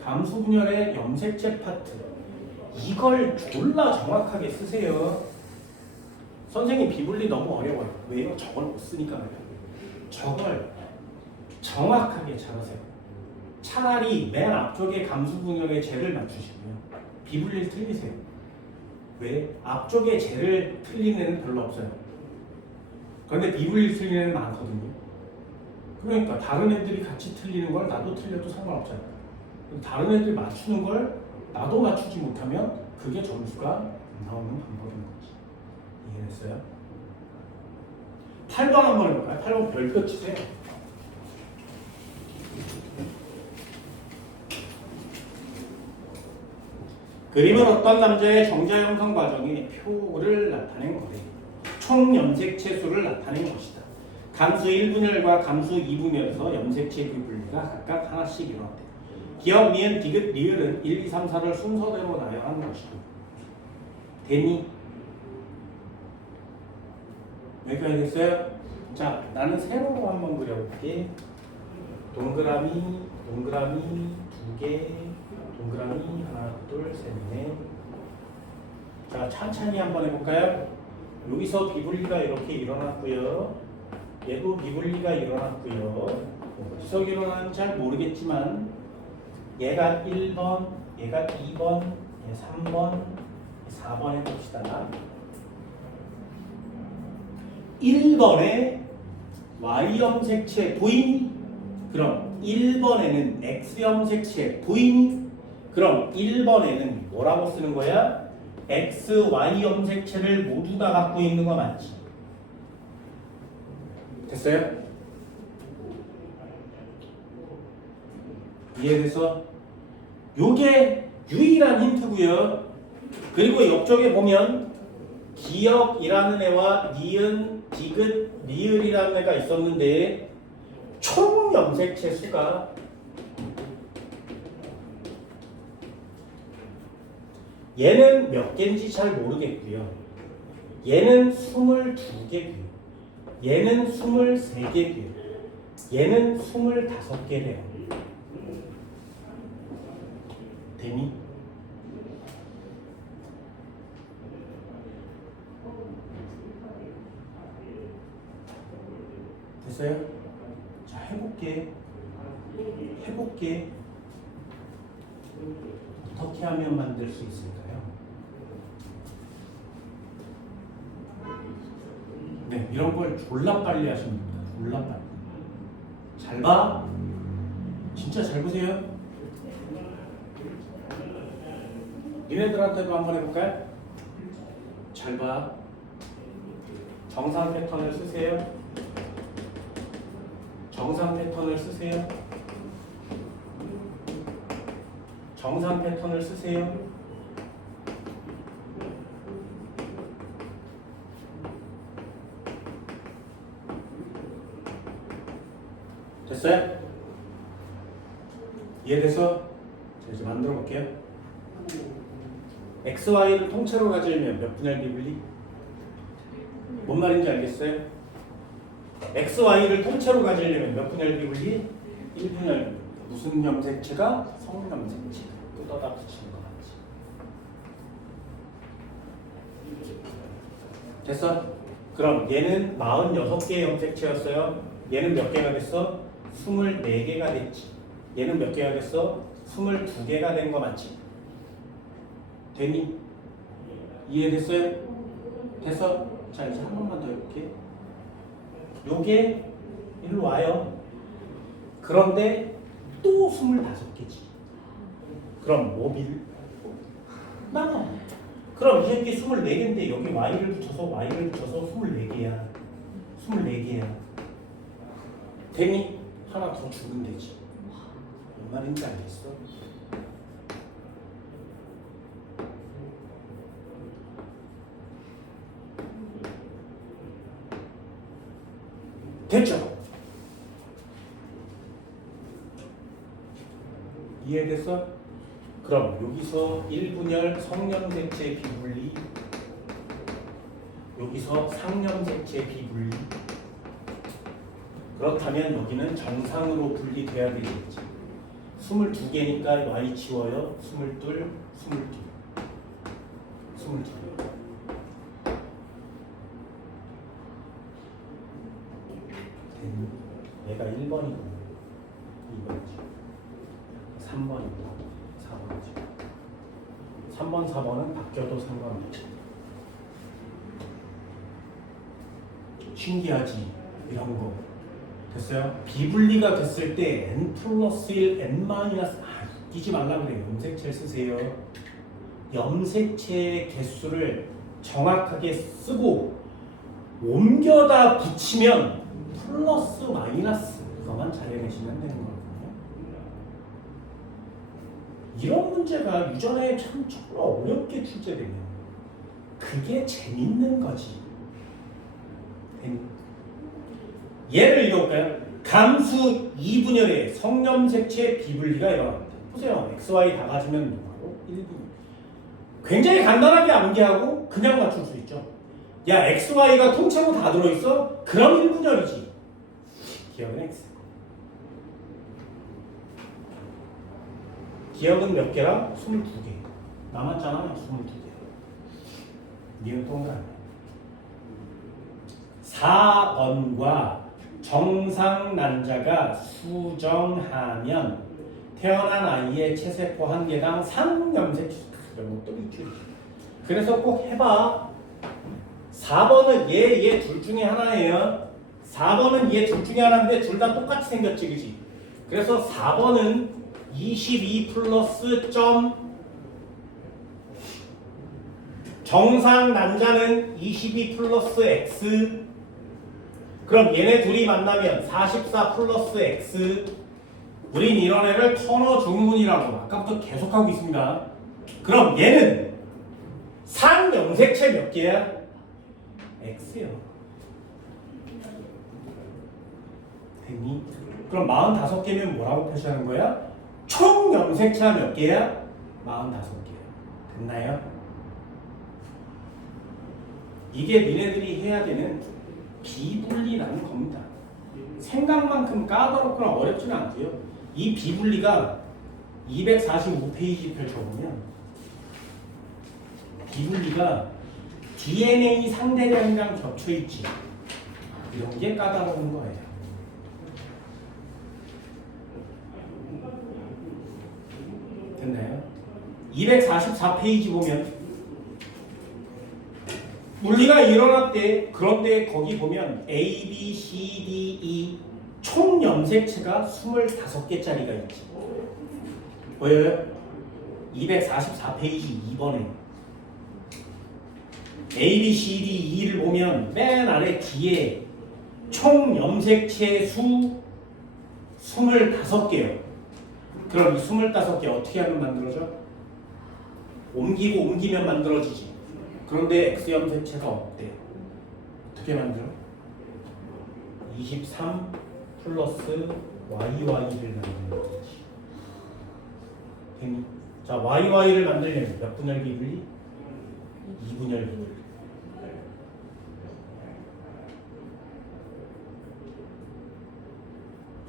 감수 분열의 염색체 파트 이걸 졸라 정확하게 쓰세요. 선생님 비분리 너무 어려워요. 왜요? 저걸 못 쓰니까 그래요. 저걸 정확하게 잡으세요. 차라리 맨 앞쪽에 감수 분열의 제를 맞추시고요. 비분리를 틀리세요. 왜? 앞쪽에 제를 틀리는 애는 별로 없어요. 그런데 비분리를 틀리는 애는 많거든요. 그러니까 다른 애들이 같이 틀리는 걸 나도 틀려도 상관없잖아요. 다른 애들 맞추는 걸 나도 맞추지 못하면 그게 점수가 나오는 방법인 거지. 이해됐어요? 8번 한번 해볼까요? 8번 별표 치세요. 그림은 어떤 남자의 정자 형성 과정의 표를 나타낸 거래. 총 염색체 수를 나타낸 것이다. 감수 1분열과 감수 2분열에서 염색체 비분리가 각각 하나씩 일어났대. 기억, 미은, 디귿, 리을은 1, 2, 3, 4를 순서대로 나열하는 것이다. 되니? 여기까지 됐어요? 자, 나는 세로로 한번 그려볼게. 동그라미, 동그라미, 2개, 동그라미, 하나, 둘, 셋, 넷. 자, 천천히 한번 해볼까요? 여기서 비분리가 이렇게 일어났고요. 얘도 비분리가 일어났고요. 어디서 일어나는지 잘 모르겠지만 얘가 1번, 얘가 2번, 얘 3번, 4번 해봅시다. 1번에 Y염색체 보이니? 그럼 1번에는 X염색체 보이니? 그럼 1번에는 뭐라고 쓰는 거야? X, Y 염색체를 모두 다 갖고 있는 거 맞지? 됐어요? 이해돼서? 요게 유일한 힌트고요. 그리고 옆쪽에 보면 기억이라는 애와 니은, 디귿, 리을이라는 애가 있었는데 총 염색체 수가 얘는 몇 개인지 잘 모르겠고요. 얘는 22개고요. 얘는 23개고요. 얘는 25개래요. 되니? 됐어요? 자, 해볼게. 어떻게 하면 만들 수 있을까요? 네, 이런 걸 졸라 빨리 하시면 됩니다. 졸라 빨리. 잘 봐. 진짜 잘 보세요. 니네들한테도 한번 해볼까요? 잘 봐. 정상 패턴을 쓰세요. 정상 패턴을 쓰세요. 정상 패턴을 쓰세요. 됐어요? 이해돼서? 자, 이제 만들어 볼게요. X, Y를 통째로 가지려면 몇 분의 비분리? 뭔 말인지 알겠어요? X, Y를 통째로 가지려면 몇 분의 비분리? 1분의 무슨 염색체가? 성염색체. 뜯어다 붙이는 거 맞지? 됐어? 그럼 얘는 46개의 염색체였어요. 얘는 몇 개가 됐어? 24개가 됐지. 얘는 몇 개가 됐어? 22개가 된 거 맞지? 되니? 이해됐어요? 됐어? 자, 이제 한 번만 더 해볼게. 요게 일로 와요. 그런데 또 25개지. 그럼 뭐 많아. 그럼 이 새끼 24개인데 여기 Y를 붙여서 24개야. 24개야. 되니? 하나 더 주면 되지. 뭔 말인지 알겠어? 됐죠? 이해됐어? 그럼 여기서 1분열 성염색체 비분리, 여기서 상염색체 비분리. 그렇다면 여기는 정상으로 분리돼야 되겠지. 22개니까 y 지워요. 22, 22. 얘가 1번이고 2번이지. 3번이고 4번이지. 3번, 4번은 바뀌어도 상관없지. 신기하지? 이런 거. 됐어요? 비분리가 됐을 때 n 플러스 1, n 마이너스 웃기지 말라 그래요. 염색체 쓰세요. 염색체의 개수를 정확하게 쓰고 옮겨다 붙이면 플러스 마이너스 그것만 잘 해내시면 되는 거거든요. 이런 문제가 유전에 참 정말 어렵게 출제되네요. 그게 재밌는 거지. 예를 읽어볼까요? 감수 2분열의 성염색체 비분리가 일어납니다. 보세요. XY 다 가지면 바로 1분열. 굉장히 간단하게 암기하고 그냥 맞출 수 있죠. 야, XY가 통째로 다 들어있어? 그럼 1분열이지. 기억은 X. 기억은 몇 개라? 22개. 남았잖아, 22개. 니은 동그라미. 4번과 정상 난자가 수정하면 태어난 아이의 체세포 한 개당 상염색 또 밑줄이죠. 그래서 꼭 해봐. 4번은 얘 둘 중에 하나예요. 4번은 얘 둘 중에 하나인데 둘 다 똑같이 생겼지, 그지? 그래서 4번은 22 플러스 점 정상 난자는 22 플러스 x. 그럼 얘네 둘이 만나면 44 플러스 x. 우린 이런 애를 터너 증후군이라고 아까부터 계속하고 있습니다. 그럼 얘는 상염색체 몇 개야? x요. 됐니? 그럼 45개면 뭐라고 표시하는 거야? 총 염색체가 몇 개야? 45개야. 됐나요? 이게 니네들이 해야 되는 비분리라는 겁니다. 생각만큼 까다롭거나 어렵지는 않고요. 이 비분리가 245페이지 펼쳐보면 비분리가 DNA 상대량이랑 겹쳐있지. 이런 게 까다로운 거예요. 됐나요? 244페이지 보면 분리가 일어났대. 그런데 거기 보면 A, B, C, D, E 총 염색체가 25개짜리가 있지. 보여요? 244페이지 2번에 A, B, C, D, E를 보면 맨 아래 뒤에 총 염색체 수 25개요. 그럼 이 25개 어떻게 하면 만들어져? 옮기면 만들어지지. 그런데 X 염색체가 없대. 어떻게 만들어? 23 플러스 YY를 만드는 거지. 됐니? 자, YY를 만들려면 몇 분열 비분리? 2분열 비분리.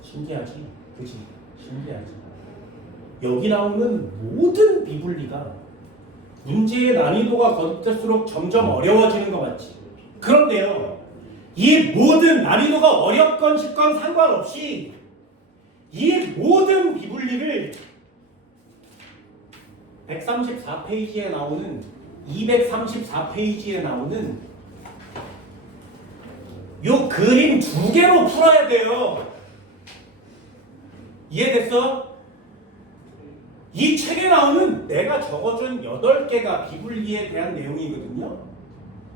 신기하지? 그치? 신기하지? 여기 나오는 모든 비분리가 문제의 난이도가 거듭될수록 점점 어려워지는 거 맞지? 그런데요, 이 모든 난이도가 어렵건 쉽건 상관없이 이 모든 비분리를 134페이지에 나오는 234페이지에 나오는 요 그림 2개로 풀어야 돼요. 이해됐어? 이 책에 나오는 내가 적어준 8개가 비분리에 대한 내용이거든요.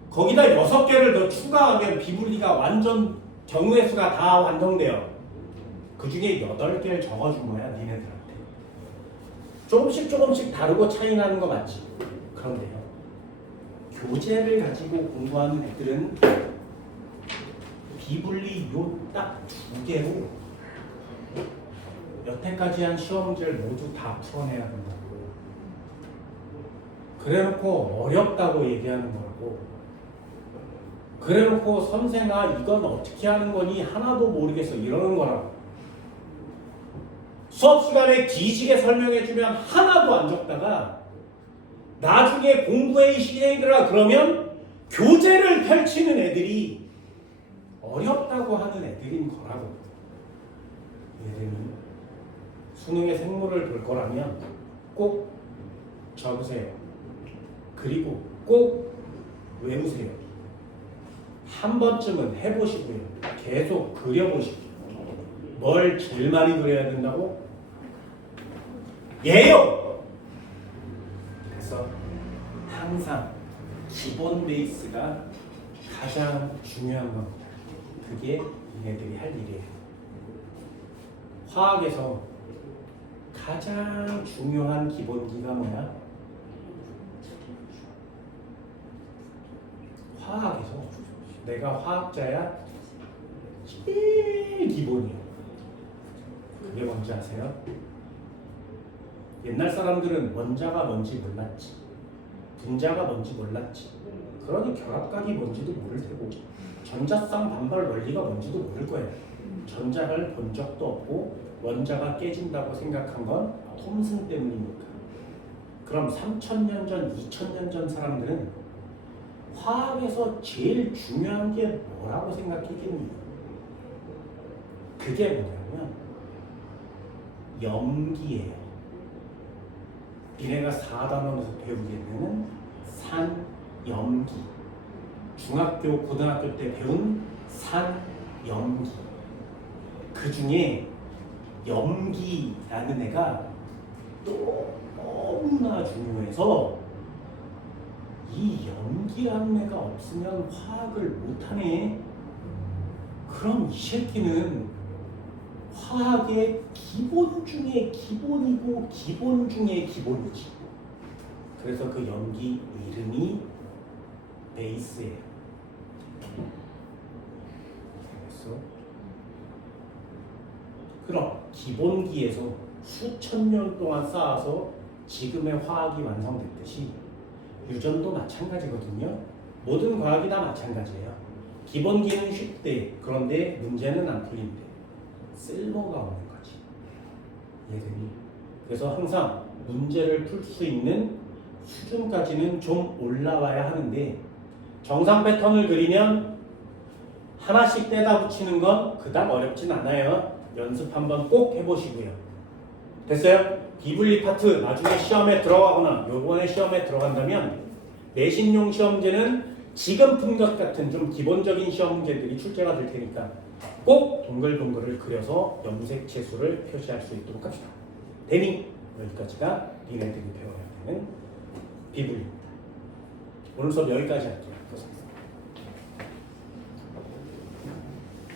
거기다 6개를 더 추가하면 비분리가 완전 경우의 수가 다 완성돼요. 그 중에 8개를 적어준 거야, 니네들한테. 조금씩 다르고 차이 나는 거 맞지? 그런데요, 교재를 가지고 공부하는 애들은 비분리 요 딱 2개로 여태까지 한 시험 문제를 모두 다 풀어내야 된다고. 그래놓고 어렵다고 얘기하는 거라고. 그래놓고 선생아 이건 어떻게 하는 거니 하나도 모르겠어 이러는 거라고. 수업 시간에 뒤지게 설명해주면 하나도 안 적다가 나중에 공부회의 진행들아 그러면 교재를 펼치는 애들이 어렵다고 하는 애들인 거라고. 얘들은 수능의 생물을 볼 거라면 꼭 적으세요. 그리고 꼭 외우세요. 한 번쯤은 해보시고요. 계속 그려보시고. 뭘 제일 많이 그려야 된다고? 예요! 그래서 항상 기본 베이스가 가장 중요한 겁니다. 그게 얘네들이 할 일이에요. 화학에서 가장 중요한 기본기가 뭐야? 화학에서 내가 화학자야 제일 기본이에요. 그게 뭔지 아세요? 옛날 사람들은 원자가 뭔지 몰랐지, 분자가 뭔지 몰랐지. 그러니 결합각이 뭔지도 모를 테고 전자쌍 반발 원리가 뭔지도 모를 거예요. 전자를 본 적도 없고 원자가 깨진다고 생각한 건 톰슨 때문이니까. 그럼 3,000년 전, 2,000년 전 사람들은 화학에서 제일 중요한 게 뭐라고 생각했겠니? 그게 뭐냐면 염기예요. 니네가 4단원에서 배우게 되는 산염기. 중학교, 고등학교 때 배운 산염기. 그 중에 염기라는 애가 너무나 중요해서 이 염기라는 애가 없으면 화학을 못하네. 그럼 이 새끼는 화학의 기본 중에 기본이고 기본 중에 기본이지. 그래서 그 염기 이름이 베이스예요. 그래서 그럼 기본기에서 수천 년 동안 쌓아서 지금의 화학이 완성됐듯이 유전도 마찬가지거든요. 모든 과학이 다 마찬가지예요. 기본기는 쉽대. 그런데 문제는 안 풀린대. 쓸모가 없는 거지. 얘들이. 그래서 항상 문제를 풀 수 있는 수준까지는 좀 올라와야 하는데 정상 패턴을 그리면 하나씩 떼다 붙이는 건 그닥 어렵진 않아요. 연습 한번 꼭 해보시고요. 됐어요? 비분리 파트 나중에 시험에 들어가거나 요번에 시험에 들어간다면 내신용 시험 문제는 지금 푼 것 같은 좀 기본적인 시험 문제들이 출제가 될 테니까 꼭 동글동글을 그려서 염색 채수를 표시할 수 있도록 합시다. 대니 여기까지가 니네들이 배워야 되는 비분리입니다. 오늘 수업 여기까지 할게요. 고생하셨습니다.